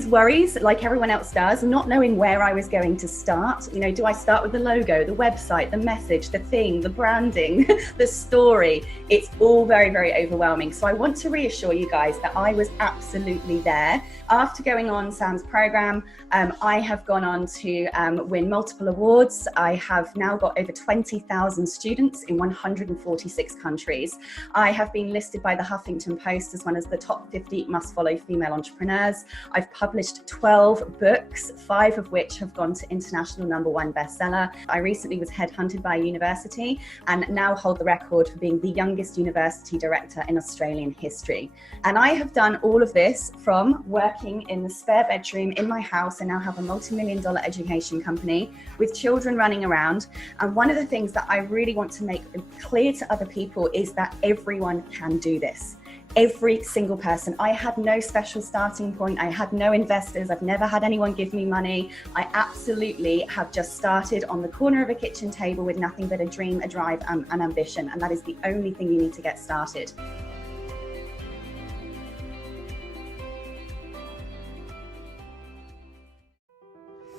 worries, like everyone else does, not knowing where I was going to start. You know, do I start with the logo, the website, the message, the theme, the branding, the story? It's all very, very overwhelming. So I want to reassure you guys that I was absolutely there. After going on Sam's program, I have gone on to win multiple awards. I have now got over 20,000 students in 146 countries. I have been listed by the Huffington Post as one of the top 50 must-follow female entrepreneurs. I've published 12 books, 5 of which have gone to international #1 bestseller. I recently was headhunted by a university and now hold the record for being the youngest university director in Australian history. And I have done all of this from work working in the spare bedroom in my house. I now have a multi-million-dollar education company with children running around. And one of the things that I really want to make clear to other people is that everyone can do this. Every single person. I had no special starting point. I had no investors. I've never had anyone give me money. I absolutely have just started on the corner of a kitchen table with nothing but a dream, a drive, and an ambition. And that is the only thing you need to get started.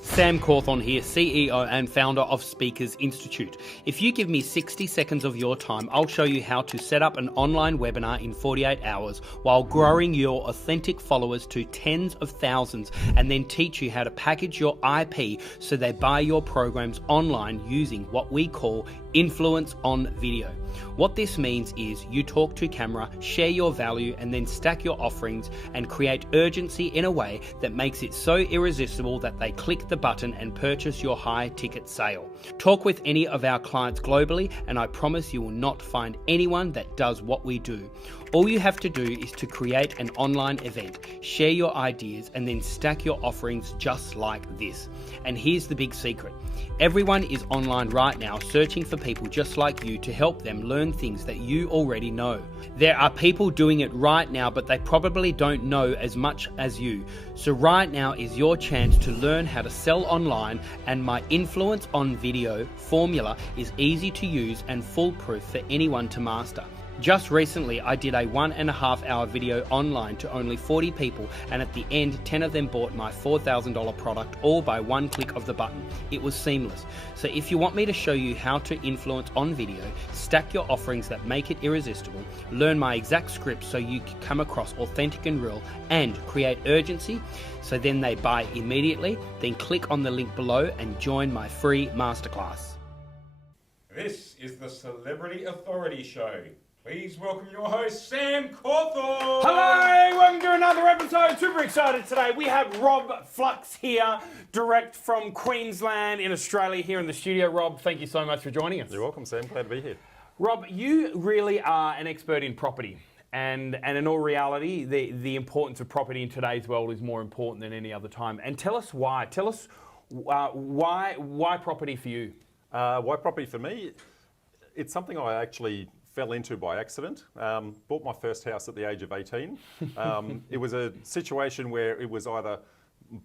Sam Cawthorn here, CEO and founder of Speakers Institute. If you give me 60 seconds of your time, I'll show you how to set up an online webinar in 48 hours while growing your authentic followers to tens of thousands, and then teach you how to package your IP so they buy your programs online using what we call influence on video. What this means is you talk to camera, share your value, and then stack your offerings and create urgency in a way that makes it so irresistible that they click the button and purchase your high ticket sale. Talk with any of our clients globally, and I promise you will not find anyone that does what we do. All you have to do is to create an online event, share your ideas, and then stack your offerings just like this. And here's the big secret. Everyone is online right now searching for people just like you to help them learn things that you already know. There are people doing it right now, but they probably don't know as much as you. So right now is your chance to learn how to sell online, and my influence on video formula is easy to use and foolproof for anyone to master. Just recently, I did a 1.5 hour video online to only 40 people, and at the end, 10 of them bought my $4,000 product, all by one click of the button. It was seamless. So if you want me to show you how to influence on video, stack your offerings that make it irresistible, learn my exact script so you can come across authentic and real, and create urgency so then they buy immediately, then click on the link below and join my free masterclass. This is the Celebrity Authority Show. Please welcome your host, Sam Cawthorn. Hello, welcome to another episode. Super excited today. We have Rob Flux here, direct from Queensland in Australia, here in the studio. Rob, thank you so much for joining us. You're welcome, Sam. Glad to be here. Rob, you really are an expert in property. And in all reality, the importance of property in today's world is more important than any other time. And tell us why. Tell us why property for you? Why property for me? It's something I actually fell into by accident. Bought my first house at the age of 18. It was a situation where it was either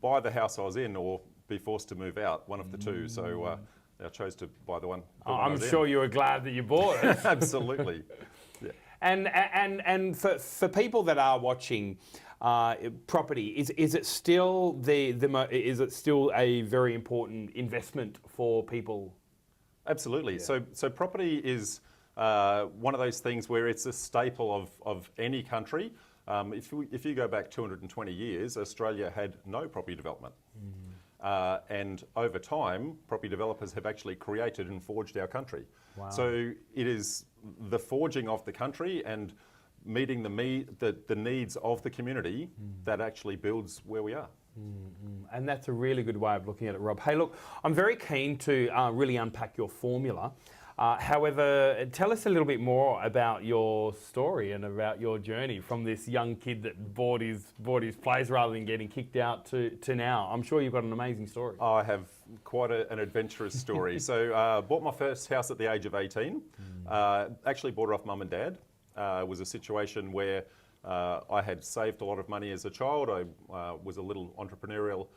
buy the house I was in or be forced to move out, one of the two. So I chose to buy the one. I'm sure you were glad that you bought it. Absolutely. Yeah. And for people that are watching property, is it still is it still a very important investment for people? Absolutely. Yeah. So property is one of those things where it's a staple of any country. If you go back 220 years, Australia had no property development. And over time, property developers have actually created and forged our country. Wow. So it is the forging of the country and meeting the needs of the community that actually builds where we are. And that's a really good way of looking at it, Rob. Hey, look, I'm very keen to really unpack your formula. However, tell us a little bit more about your story and about your journey from this young kid that bought his place rather than getting kicked out to now. I'm sure you've got an amazing story. I have quite an adventurous story. So bought my first house at the age of 18. Actually bought it off mum and dad. It was a situation where I had saved a lot of money as a child. I was a little entrepreneurial,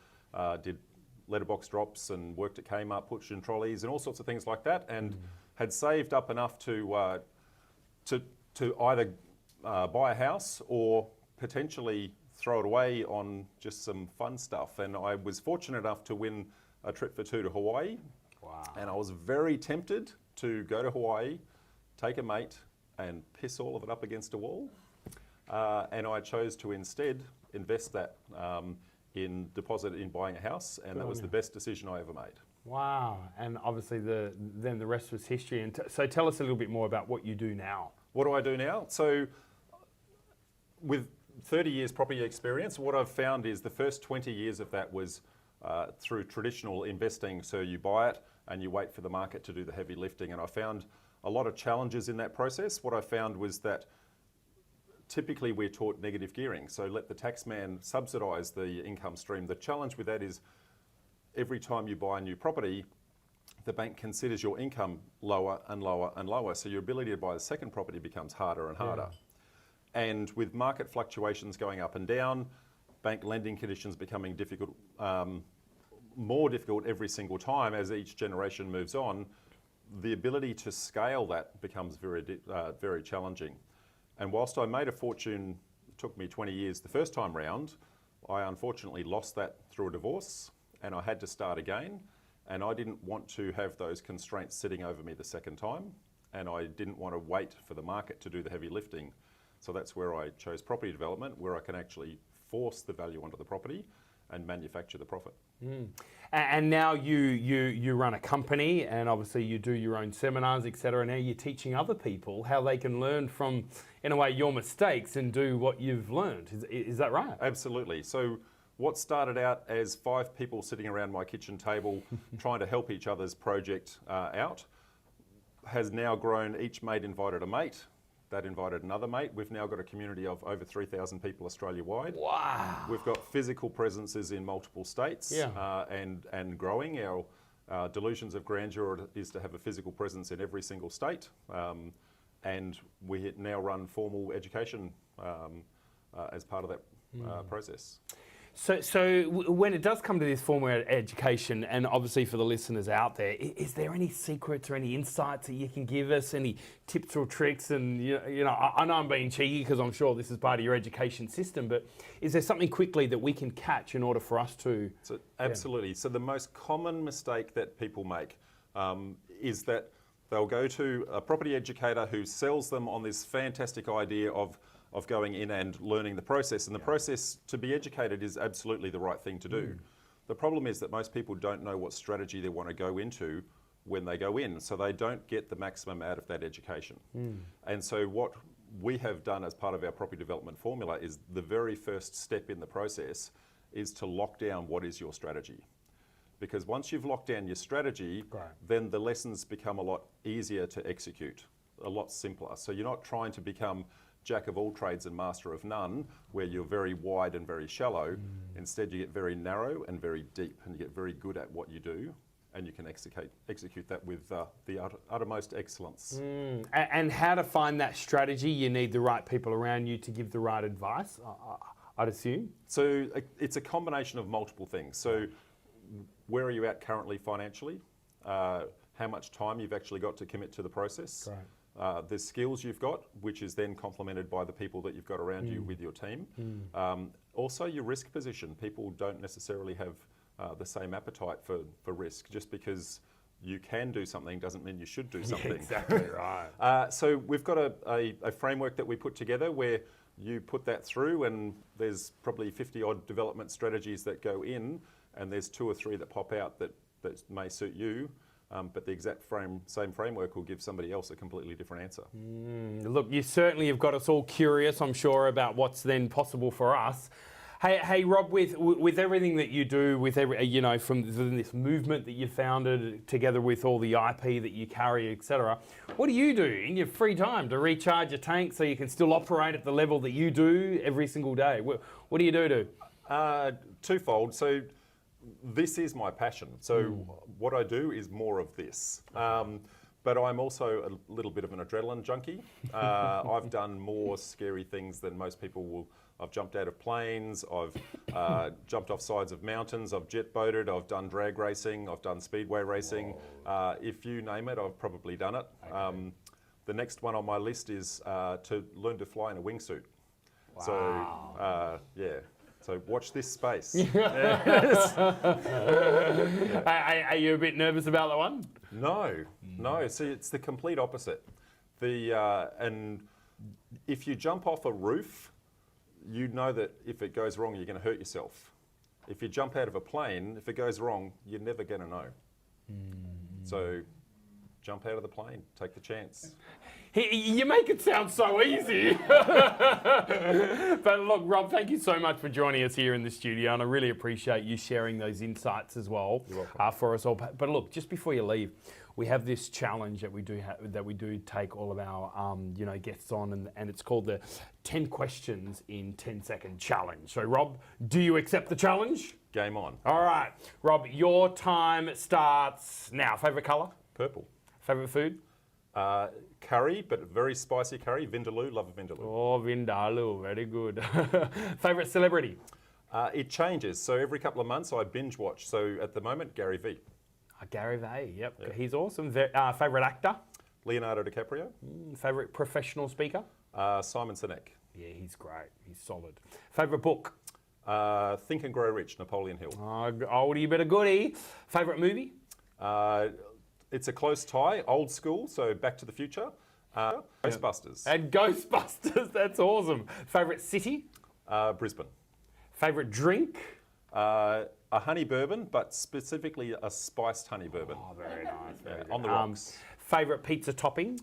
did letterbox drops and worked at Kmart, pushed in trolleys and all sorts of things like that, and had saved up enough to either buy a house or potentially throw it away on just some fun stuff. And I was fortunate enough to win a trip for two to Hawaii. Wow. And I was very tempted to go to Hawaii, take a mate and piss all of it up against a wall. And I chose to instead invest that in deposit in buying a house, and that was the best decision I ever made. Wow, and obviously then the rest was history. And so tell us a little bit more about what you do now. What do I do now? So with 30 years property experience, what I've found is the first 20 years of that was through traditional investing. So you buy it and you wait for the market to do the heavy lifting. And I found a lot of challenges in that process. What I found was that typically we're taught negative gearing, so let the taxman subsidise the income stream. The challenge with that is every time you buy a new property, the bank considers your income lower and lower and lower, so your ability to buy the second property becomes harder and harder. And with market fluctuations going up and down, bank lending conditions becoming difficult, more difficult every single time as each generation moves on, the ability to scale that becomes very challenging. And whilst I made a fortune, it took me 20 years the first time round, I unfortunately lost that through a divorce and I had to start again. And I didn't want to have those constraints sitting over me the second time. And I didn't want to wait for the market to do the heavy lifting. So that's where I chose property development, where I can actually force the value onto the property and manufacture the profit. And now you run a company, and obviously you do your own seminars, etc. Now you're teaching other people how they can learn from, in a way, your mistakes and do what you've learned. Is that right? Absolutely. So what started out as 5 people sitting around my kitchen table trying to help each other's project out has now grown. Each mate invited a mate. That invited another mate. We've now got a community of over 3,000 people Australia-wide. Wow. We've got physical presences in multiple states and growing. Our delusions of grandeur is to have a physical presence in every single state. And we now run formal education as part of that process. So when it does come to this formal education, and obviously for the listeners out there, is there any secrets or any insights that you can give us, any tips or tricks? And you know, I know I'm being cheeky because I'm sure this is part of your education system, but is there something quickly that we can catch in order for us to? So, absolutely. So the most common mistake that people make is that they'll go to a property educator who sells them on this fantastic idea of going in and learning the process. And the process to be educated is absolutely the right thing to do. The problem is that most people don't know what strategy they want to go into when they go in, so they don't get the maximum out of that education. And so what we have done as part of our property development formula is the very first step in the process is to lock down what is your strategy. Because once you've locked down your strategy, then the lessons become a lot easier to execute, a lot simpler. So you're not trying to become jack of all trades and master of none, where you're very wide and very shallow. Instead, you get very narrow and very deep, and you get very good at what you do, and you can execute that with the uttermost excellence. And how to find that strategy? You need the right people around you to give the right advice, I'd assume. So it's a combination of multiple things. So where are you at currently financially? How much time you've actually got to commit to the process? The skills you've got, which is then complemented by the people that you've got around you with your team. Also your risk position. People don't necessarily have the same appetite for risk. Just because you can do something doesn't mean you should do something. Exactly right. So we've got a framework that we put together where you put that through, and there's probably 50 odd development strategies that go in, and there's 2 or 3 that pop out that may suit you. But the exact same framework will give somebody else a completely different answer. Look, you certainly have got us all curious, I'm sure, about what's then possible for us. Hey, Rob, with everything that you do, with from this movement that you founded, together with all the IP that you carry, etc., what do you do in your free time to recharge your tank so you can still operate at the level that you do every single day? What do you do? Twofold. So this is my passion. So what I do is more of this. But I'm also a little bit of an adrenaline junkie. I've done more scary things than most people will. I've jumped out of planes, I've jumped off sides of mountains, I've jet boated, I've done drag racing, I've done speedway racing. If you name it, I've probably done it. Okay. The next one on my list is to learn to fly in a wingsuit. Wow. So, yeah. So watch this space. Are you a bit nervous about that one? No. See, it's the complete opposite. And if you jump off a roof, you know that if it goes wrong, you're going to hurt yourself. If you jump out of a plane, if it goes wrong, you're never going to know. So jump out of the plane, take the chance. You make it sound so easy. But look, Rob, thank you so much for joining us here in the studio, and I really appreciate you sharing those insights as well for us all. But look, just before you leave, we have this challenge that we do take all of our guests on, and it's called the 10 questions in 10-second challenge. So Rob, do you accept the challenge? Game on. All right, Rob, your time starts now. Favourite colour? Purple. Favourite food? Curry, but very spicy curry. Vindaloo, love Vindaloo. Oh, Vindaloo, very good. Favourite celebrity? It changes. So every couple of months I binge watch. So at the moment, Gary Vee. Gary Vee, yep. He's awesome. Favourite actor? Leonardo DiCaprio. Favourite professional speaker? Simon Sinek. Yeah, he's great. He's solid. Favourite book? Think and Grow Rich, Napoleon Hill. Oldie but a goodie. Favourite movie? It's a close tie, old school, so Back to the Future. Ghostbusters. And Ghostbusters, that's awesome. Favourite city? Brisbane. Favourite drink? A honey bourbon, but specifically a spiced honey bourbon. Oh, very nice. Very on the rocks. Favourite pizza topping?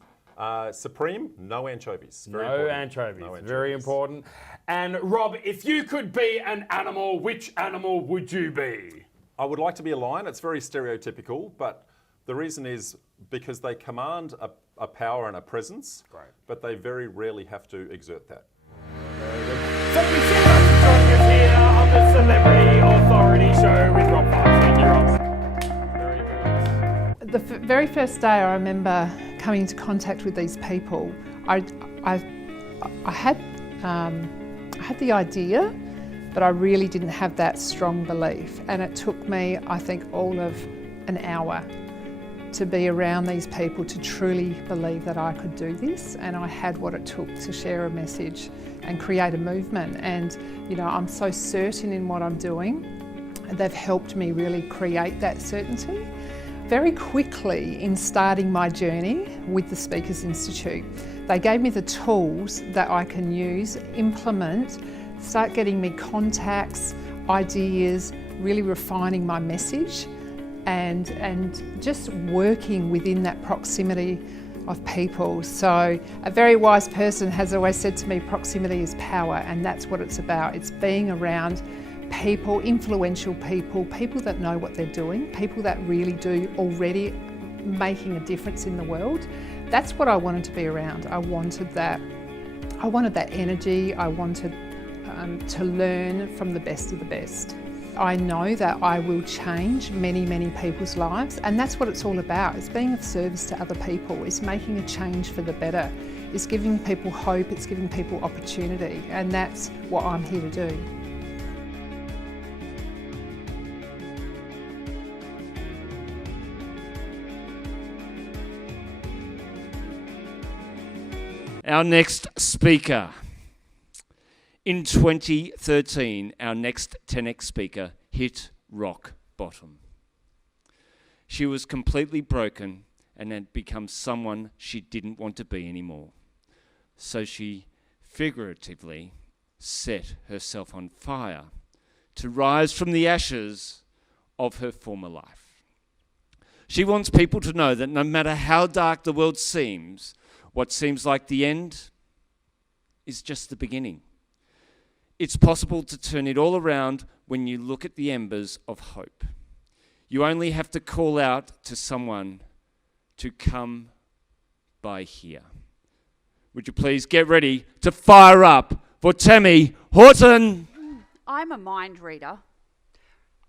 Supreme, no anchovies. No anchovies, very important. And Rob, if you could be an animal, which animal would you be? I would like to be a lion. It's very stereotypical, but the reason is because they command a power and a presence, but they very rarely have to exert that. Thank you so much for joining us here on the Celebrity Authority Show with Rob Fox. Thank you, Rob. Very good. The very first day I remember coming into contact with these people, I had the idea, but I really didn't have that strong belief. And it took me, I think, all of an hour to be around these people to truly believe that I could do this, and I had what it took to share a message and create a movement. And I'm so certain in what I'm doing. They've helped me really create that certainty. Very quickly in starting my journey with the Speakers Institute, they gave me the tools that I can use, implement, start getting me contacts, ideas, really refining my message, and just working within that proximity of people. So a very wise person has always said to me, proximity is power, and that's what it's about. It's being around people, influential people, people that know what they're doing, people that really do already making a difference in the world. That's what I wanted to be around. I wanted that energy. I wanted to learn from the best of the best. I know that I will change many, many people's lives, and that's what it's all about. It's being of service to other people. It's making a change for the better. It's giving people hope. It's giving people opportunity, and that's what I'm here to do. Our next speaker. In 2013, our next 10X speaker hit rock bottom. She was completely broken and had become someone she didn't want to be anymore. So she figuratively set herself on fire to rise from the ashes of her former life. She wants people to know that no matter how dark the world seems, what seems like the end is just the beginning. It's possible to turn it all around when you look at the embers of hope. You only have to call out to someone to come by here. Would you please get ready to fire up for Tammie Horton? I'm a mind reader.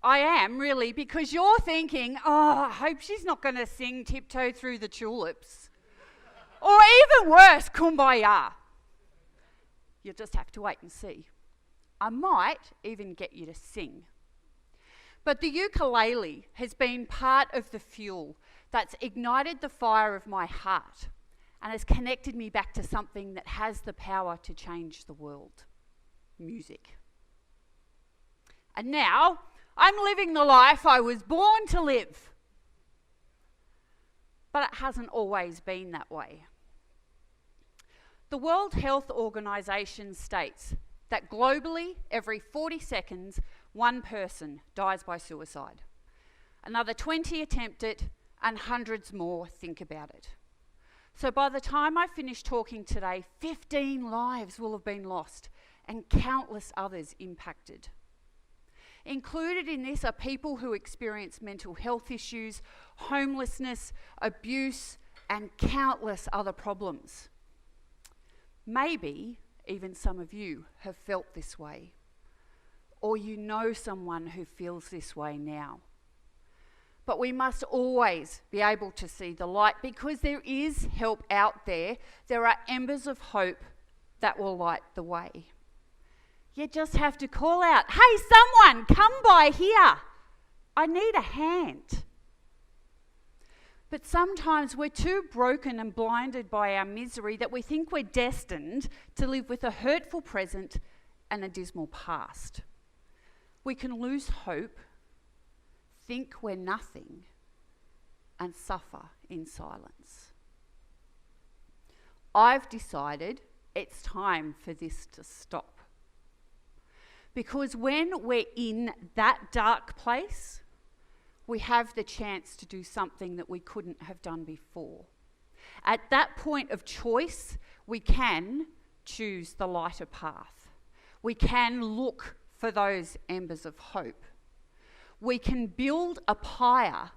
I am, really, because you're thinking, oh, I hope she's not going to sing Tiptoe Through the Tulips. Or even worse, Kumbaya. You'll just have to wait and see. I might even get you to sing. But the ukulele has been part of the fuel that's ignited the fire of my heart and has connected me back to something that has the power to change the world: music. And now I'm living the life I was born to live. But it hasn't always been that way. The World Health Organization states that globally, every 40 seconds, one person dies by suicide. Another 20 attempt it, and hundreds more think about it. So by the time I finish talking today, 15 lives will have been lost and countless others impacted. Included in this are people who experience mental health issues, homelessness, abuse, and countless other problems. Maybe even some of you have felt this way, or you know someone who feels this way now. But we must always be able to see the light, because there is help out there. There are embers of hope that will light the way. You just have to call out, "Hey, someone, come by here. I need a hand." But sometimes we're too broken and blinded by our misery that we think we're destined to live with a hurtful present and a dismal past. We can lose hope, think we're nothing, and suffer in silence. I've decided it's time for this to stop. Because when we're in that dark place, we have the chance to do something that we couldn't have done before. At that point of choice, we can choose the lighter path. We can look for those embers of hope. We can build a pyre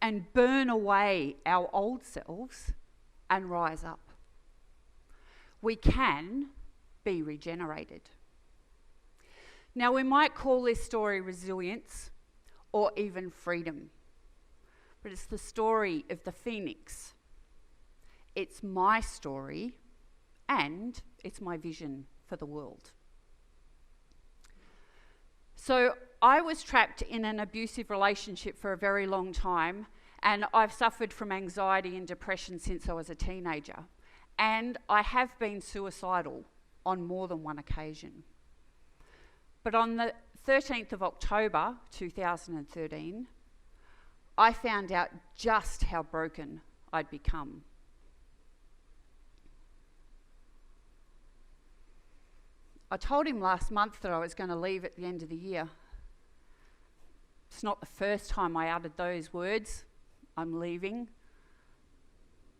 and burn away our old selves and rise up. We can be regenerated. Now, we might call this story resilience or even freedom, but it's the story of the phoenix. It's my story, and it's my vision for the world. So I was trapped in an abusive relationship for a very long time, and I've suffered from anxiety and depression since I was a teenager, and I have been suicidal on more than one occasion. But on the 13th of October 2013, I found out just how broken I'd become. I told him last month that I was going to leave at the end of the year. It's not the first time I uttered those words, "I'm leaving."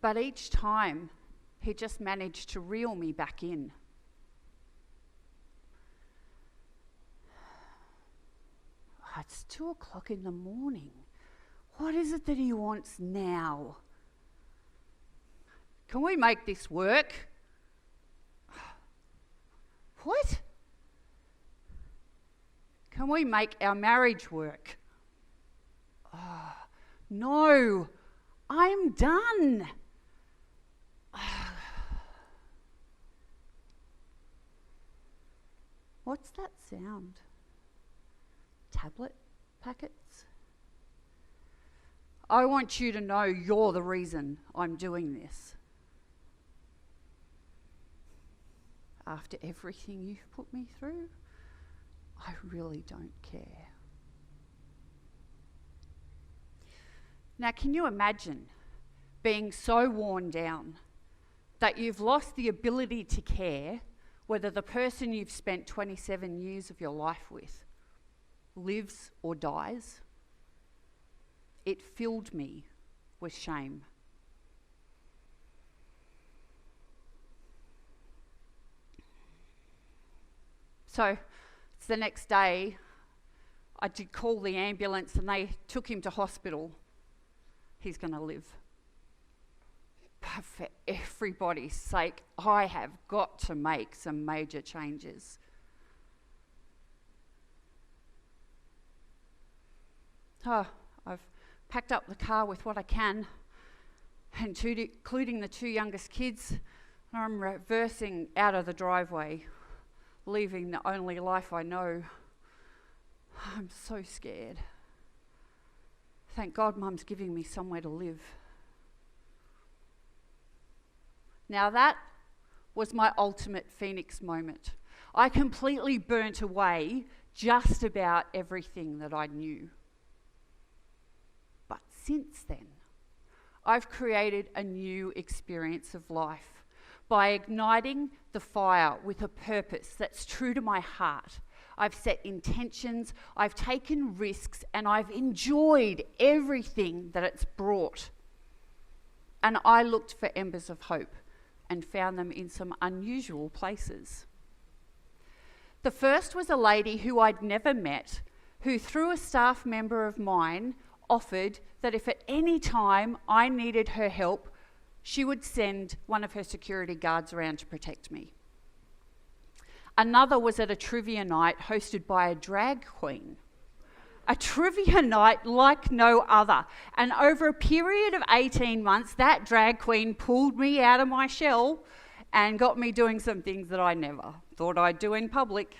But each time, he just managed to reel me back in. It's 2:00 in the morning. What is it that he wants now? Can we make this work? What? Can we make our marriage work? Oh, no, I'm done. What's that sound? Tablet packets? I want you to know you're the reason I'm doing this. After everything you've put me through, I really don't care. Now, can you imagine being so worn down that you've lost the ability to care whether the person you've spent 27 years of your life with lives or dies? It filled me with shame. So it's the next day, I did call the ambulance and they took him to hospital. He's going to live. But for everybody's sake, I have got to make some major changes. I've packed up the car with what I can, including the two youngest kids, and I'm reversing out of the driveway, leaving the only life I know. I'm so scared. Thank God Mum's giving me somewhere to live. Now that was my ultimate Phoenix moment. I completely burnt away just about everything that I knew. But since then, I've created a new experience of life by igniting the fire with a purpose that's true to my heart. I've set intentions, I've taken risks, and I've enjoyed everything that it's brought. And I looked for embers of hope and found them in some unusual places. The first was a lady who I'd never met, who through a staff member of mine offered that if at any time I needed her help, she would send one of her security guards around to protect me. Another was at a trivia night hosted by a drag queen. A trivia night like no other. And over a period of 18 months, that drag queen pulled me out of my shell and got me doing some things that I never thought I'd do in public.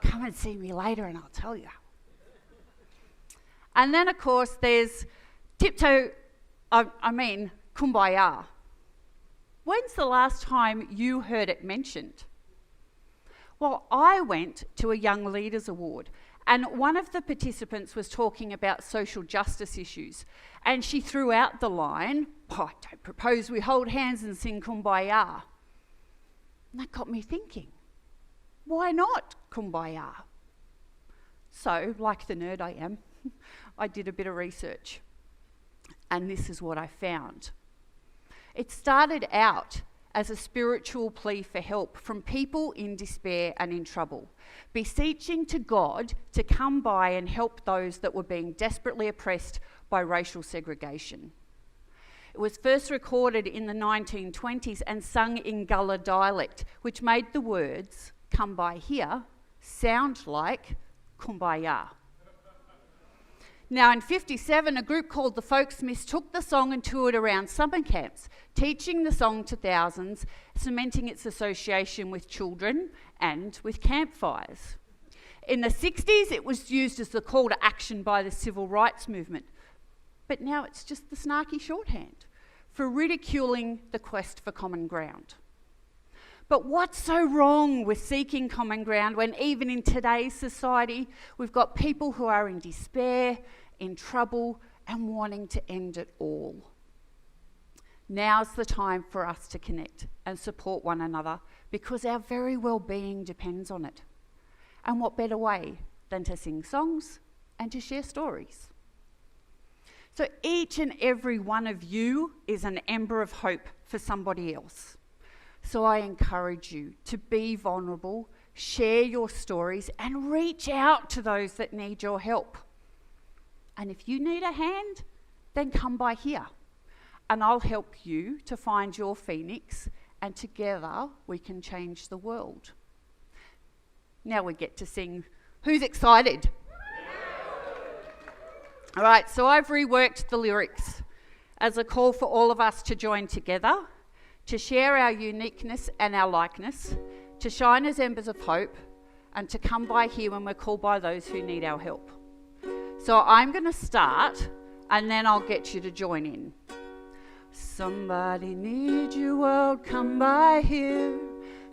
Come and see me later and I'll tell you. And then, of course, there's Kumbaya. When's the last time you heard it mentioned? Well, I went to a Young Leaders Award, and one of the participants was talking about social justice issues, and she threw out the line, "I don't propose we hold hands and sing Kumbaya." And that got me thinking, why not Kumbaya? So, like the nerd I am, I did a bit of research, and this is what I found. It started out as a spiritual plea for help from people in despair and in trouble, beseeching to God to come by and help those that were being desperately oppressed by racial segregation. It was first recorded in the 1920s and sung in Gullah dialect, which made the words, "come by here," sound like Kumbaya. Now in 1957, a group called the Folksmiths took the song and toured around summer camps, teaching the song to thousands, cementing its association with children and with campfires. In the 60s, it was used as the call to action by the civil rights movement, but now it's just the snarky shorthand for ridiculing the quest for common ground. But what's so wrong with seeking common ground when even in today's society, we've got people who are in despair, in trouble, and wanting to end it all? Now's the time for us to connect and support one another because our very well-being depends on it. And what better way than to sing songs and to share stories? So each and every one of you is an ember of hope for somebody else. So I encourage you to be vulnerable, share your stories, and reach out to those that need your help. And if you need a hand, then come by here, and I'll help you to find your phoenix, and together we can change the world. Now we get to sing. Who's excited? All right, so I've reworked the lyrics as a call for all of us to join together, to share our uniqueness and our likeness, to shine as embers of hope, and to come by here when we're called by those who need our help. So I'm going to start, and then I'll get you to join in. Somebody needs you, world, come by here.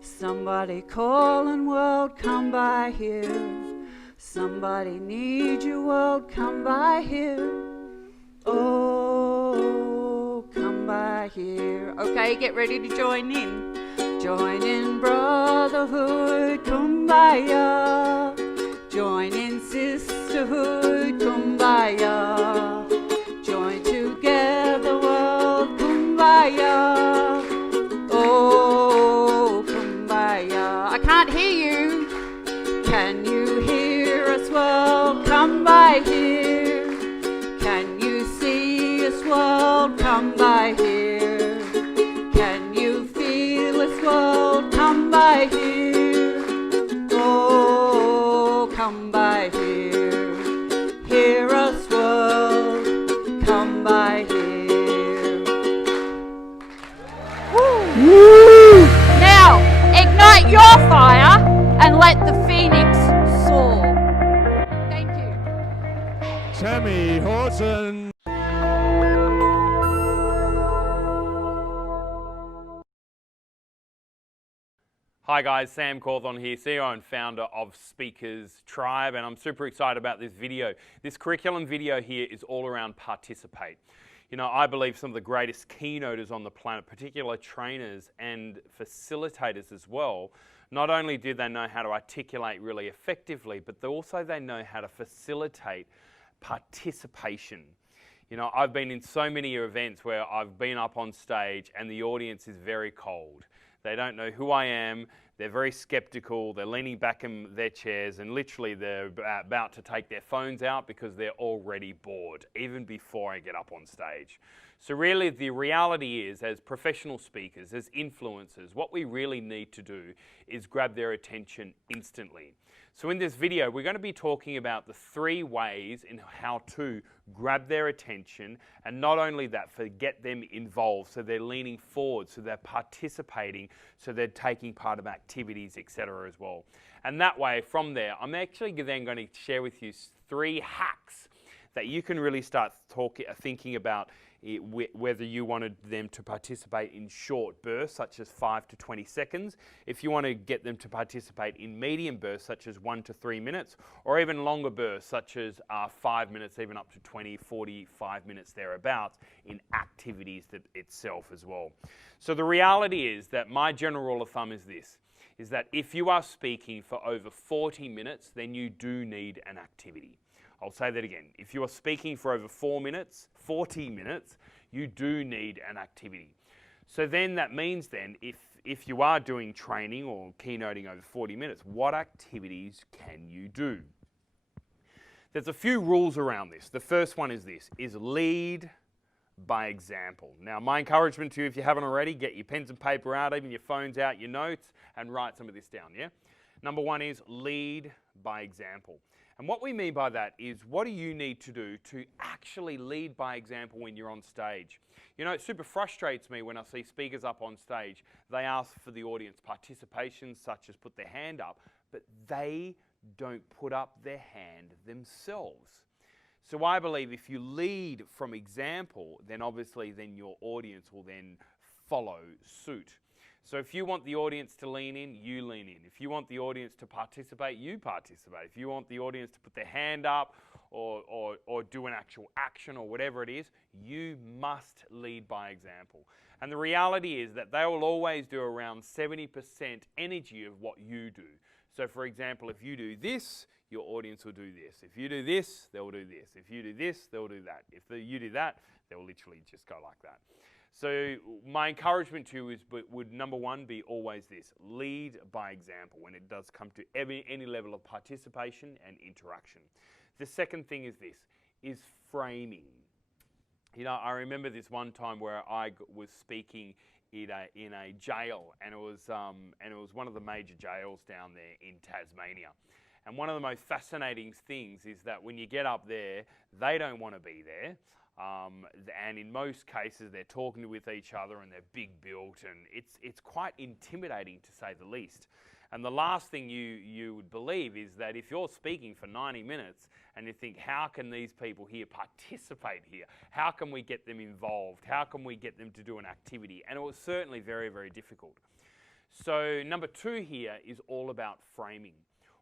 Somebody calling, world, come by here. Somebody needs you, world, come by here. Oh, come by here. Okay, get ready to join in. Join in brotherhood, kumbaya. Join in sisterhood, kumbaya. Join together, world, kumbaya. Oh, kumbaya. I can't hear you. Can you hear us, world? Come by here. Can you see us, world? Come by here. Can you feel us, world? Come by here. Oh, come by here. Hear us, world. Come by here. Woo! Now, ignite your fire and let the phoenix soar. Thank you. Tammie Horton. Hi guys, Sam Cawthon here, CEO and founder of Speakers Tribe, and I'm super excited about this video. This curriculum video here is all around participate. You know, I believe some of the greatest keynoters on the planet, particular trainers and facilitators as well, not only do they know how to articulate really effectively, but they know how to facilitate participation. You know, I've been in so many events where I've been up on stage and the audience is very cold. They don't know who I am. They're very skeptical. They're leaning back in their chairs and literally they're about to take their phones out because they're already bored, even before I get up on stage. So really the reality is, as professional speakers, as influencers, what we really need to do is grab their attention instantly. So in this video, we're going to be talking about the 3 ways in how to grab their attention, and not only that, for get them involved, so they're leaning forward, so they're participating, so they're taking part of activities, etc. as well. And that way, from there, I'm actually then going to share with you 3 hacks that you can really start thinking about whether you wanted them to participate in short bursts, such as 5 to 20 seconds, if you want to get them to participate in medium bursts, such as 1 to 3 minutes, or even longer bursts, such as 5 minutes, even up to 20, 45 minutes thereabouts, in activities itself as well. So the reality is that my general rule of thumb is this, is that if you are speaking for over 40 minutes, then you do need an activity. I'll say that again. If you are speaking for over 40 minutes, you do need an activity. So then that means then, if you are doing training or keynoting over 40 minutes, what activities can you do? There's a few rules around this. The first one is this, is lead by example. Now, my encouragement to you, if you haven't already, get your pens and paper out, even your phones out, your notes, and write some of this down, yeah? Number 1 is lead by example. And what we mean by that is, what do you need to do to actually lead by example when you're on stage? You know, it super frustrates me when I see speakers up on stage. They ask for the audience participation, such as put their hand up, but they don't put up their hand themselves. So I believe if you lead from example, then obviously then your audience will then follow suit. So if you want the audience to lean in, you lean in. If you want the audience to participate, you participate. If you want the audience to put their hand up or do an actual action or whatever it is, you must lead by example. And the reality is that they will always do around 70% energy of what you do. So for example, if you do this, your audience will do this. If you do this, they'll do this. If you do this, they'll do that. If you do that, they'll literally just go like that. So my encouragement to you would number 1 be always this, lead by example when it does come to any level of participation and interaction. The second thing is this, is framing. You know, I remember this one time where I was speaking in a jail, and it was one of the major jails down there in Tasmania. And one of the most fascinating things is that when you get up there, they don't want to be there. And in most cases, they're talking with each other and they're big built, and it's quite intimidating to say the least. And the last thing you would believe is that if you're speaking for 90 minutes and you think, how can these people here participate here? How can we get them involved? How can we get them to do an activity? And it was certainly very, very difficult. So number 2 here is all about framing.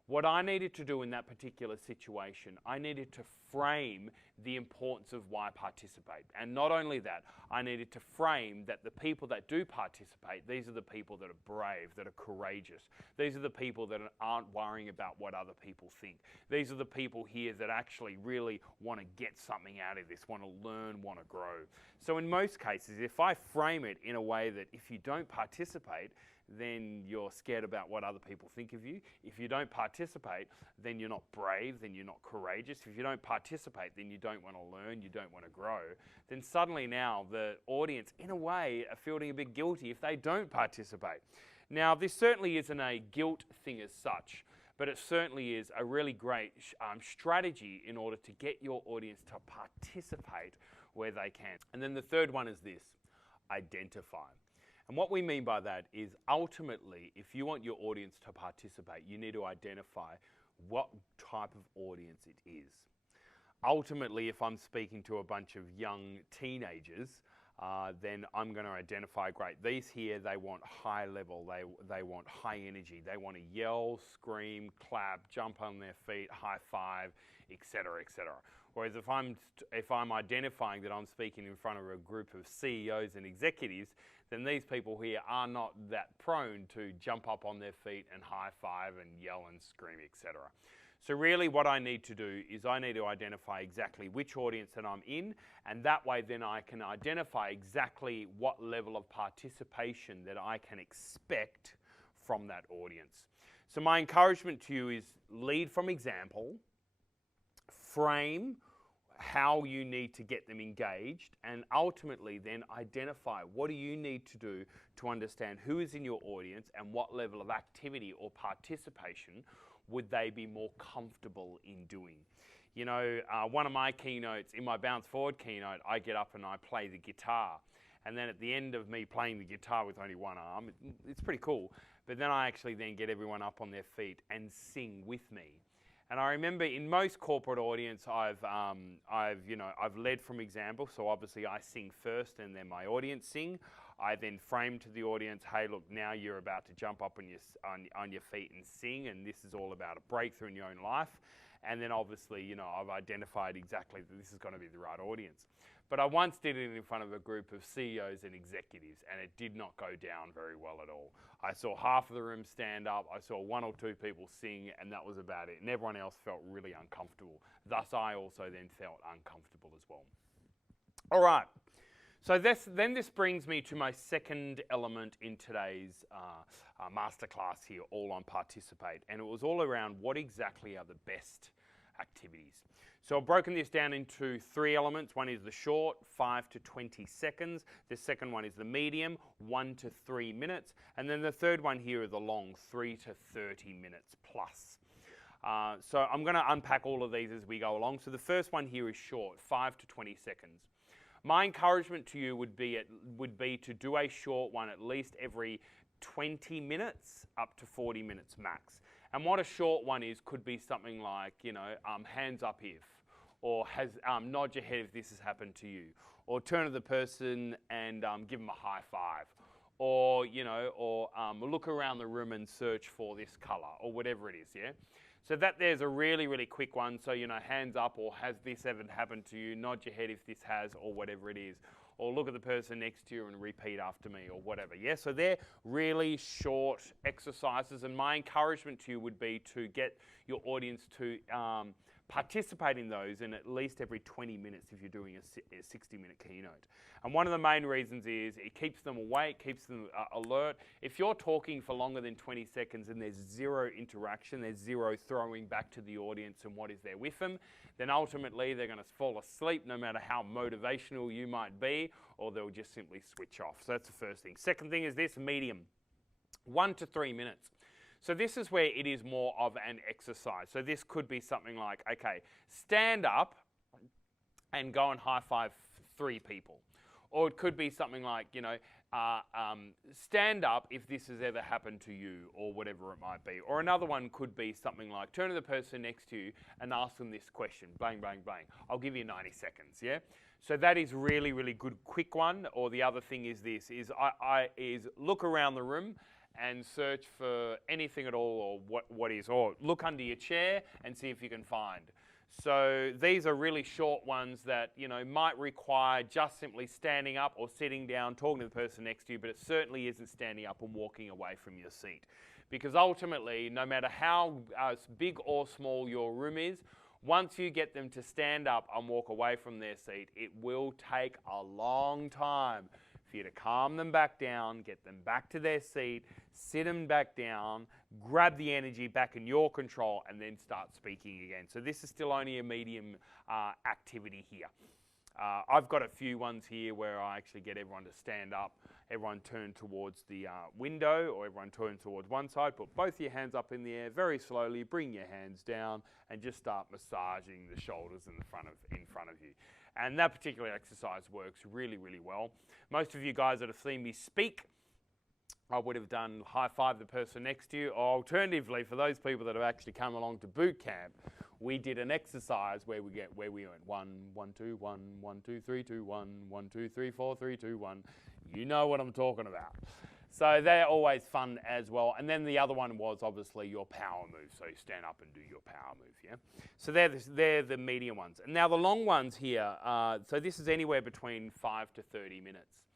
What I needed to do in that particular situation, I needed to frame the importance of why participate. And not only that, I needed to frame that the people that do participate, these are the people that are brave, that are courageous. These are the people that aren't worrying about what other people think. These are the people here that actually really want to get something out of this, want to learn, want to grow. So in most cases, if I frame it in a way that if you don't participate, then you're scared about what other people think of you. If you don't participate, then you're not brave, then you're not courageous. If you don't participate, then you don't want to learn, you don't want to grow. Then suddenly now the audience, in a way, are feeling a bit guilty if they don't participate. Now, this certainly isn't a guilt thing as such, but it certainly is a really great strategy in order to get your audience to participate where they can. And then the third one is this, identify. And what we mean by that is ultimately, if you want your audience to participate, you need to identify what type of audience it is. Ultimately, if I'm speaking to a bunch of young teenagers, then I'm going to identify, great, these here, they want high level, they want high energy, they want to yell, scream, clap, jump on their feet, high five, etc., etc. Whereas if I'm identifying that I'm speaking in front of a group of CEOs and executives, then these people here are not that prone to jump up on their feet and high five and yell and scream, etc. So really what I need to do is I need to identify exactly which audience that I'm in, and that way then I can identify exactly what level of participation that I can expect from that audience. So my encouragement to you is lead from example, frame how you need to get them engaged, and ultimately then identify what do you need to do to understand who is in your audience and what level of activity or participation would they be more comfortable in doing. You know, one of my keynotes, in my Bounce Forward keynote, I get up and I play the guitar. And then at the end of me playing the guitar with only one arm, it's pretty cool. But then I actually then get everyone up on their feet and sing with me. And I remember in most corporate audience, I've led from example. So obviously I sing first and then my audience sing. I then frame to the audience, hey, look, now you're about to jump up on your feet and sing, and this is all about a breakthrough in your own life. And then obviously, you know, I've identified exactly that this is going to be the right audience. But I once did it in front of a group of CEOs and executives, and it did not go down very well at all. I saw half of the room stand up, I saw 1 or 2 people sing, and that was about it. And everyone else felt really uncomfortable. Thus, I also then felt uncomfortable as well. All right. So this brings me to my second element in today's masterclass here, all on participate. And it was all around what exactly are the best activities. So I've broken this down into 3 elements. One is the short, 5 to 20 seconds. The second one is the medium, 1 to 3 minutes. And then the third one here is the long, 3 to 30 minutes plus. So I'm going to unpack all of these as we go along. So the first one here is short, 5 to 20 seconds. My encouragement to you would be to do a short one at least every 20 minutes up to 40 minutes max. And what a short one is could be something like, you know, hands up if, or nod your head if this has happened to you, or turn to the person and give them a high five, or, you know, or look around the room and search for this color, or whatever it is, yeah? So there's a really, really quick one. So, you know, hands up, or has this ever happened to you? Nod your head if this has, or whatever it is. Or look at the person next to you and repeat after me, or whatever. Yeah, so they're really short exercises. And my encouragement to you would be to get your audience to participate in those in at least every 20 minutes if you're doing a 60-minute keynote. And one of the main reasons is it keeps them awake, keeps them alert. If you're talking for longer than 20 seconds and there's zero interaction, there's zero throwing back to the audience and what is there with them, then ultimately they're going to fall asleep no matter how motivational you might be, or they'll just simply switch off. So that's the first thing. Second thing is this, medium, 1 to 3 minutes. So this is where it is more of an exercise. So this could be something like, okay, stand up and go and high five 3 people. Or it could be something like, you know, stand up if this has ever happened to you, or whatever it might be. Or another one could be something like, turn to the person next to you and ask them this question, bang, bang, bang. I'll give you 90 seconds, yeah? So that is really, really good, quick one. Or the other thing is this, is look around the room and search for anything at all, or what is, or look under your chair and see if you can find. So these are really short ones that, you know, might require just simply standing up or sitting down, talking to the person next to you, but it certainly isn't standing up and walking away from your seat. Because ultimately, no matter how big or small your room is, once you get them to stand up and walk away from their seat, it will take a long time for you to calm them back down, get them back to their seat, sit them back down, grab the energy back in your control, and then start speaking again. So this is still only a medium activity here. I've got a few ones here where I actually get everyone to stand up, everyone turn towards the window, or everyone turn towards one side, put both your hands up in the air very slowly, bring your hands down, and just start massaging the shoulders in front of you. And that particular exercise works really, really well. Most of you guys that have seen me speak, I would have done high five the person next to you. Or alternatively, for those people that have actually come along to boot camp, we did an exercise where we went 1, 1, 2, 1, 1, 2, 3, 2, 1, 1, 2, 3, 4, 3, 2, 1. You know what I'm talking about. So they're always fun as well. And then the other one was obviously your power move. So you stand up and do your power move, yeah? So they're the medium ones. And now the long ones here, so this is anywhere between 5 to 30 minutes.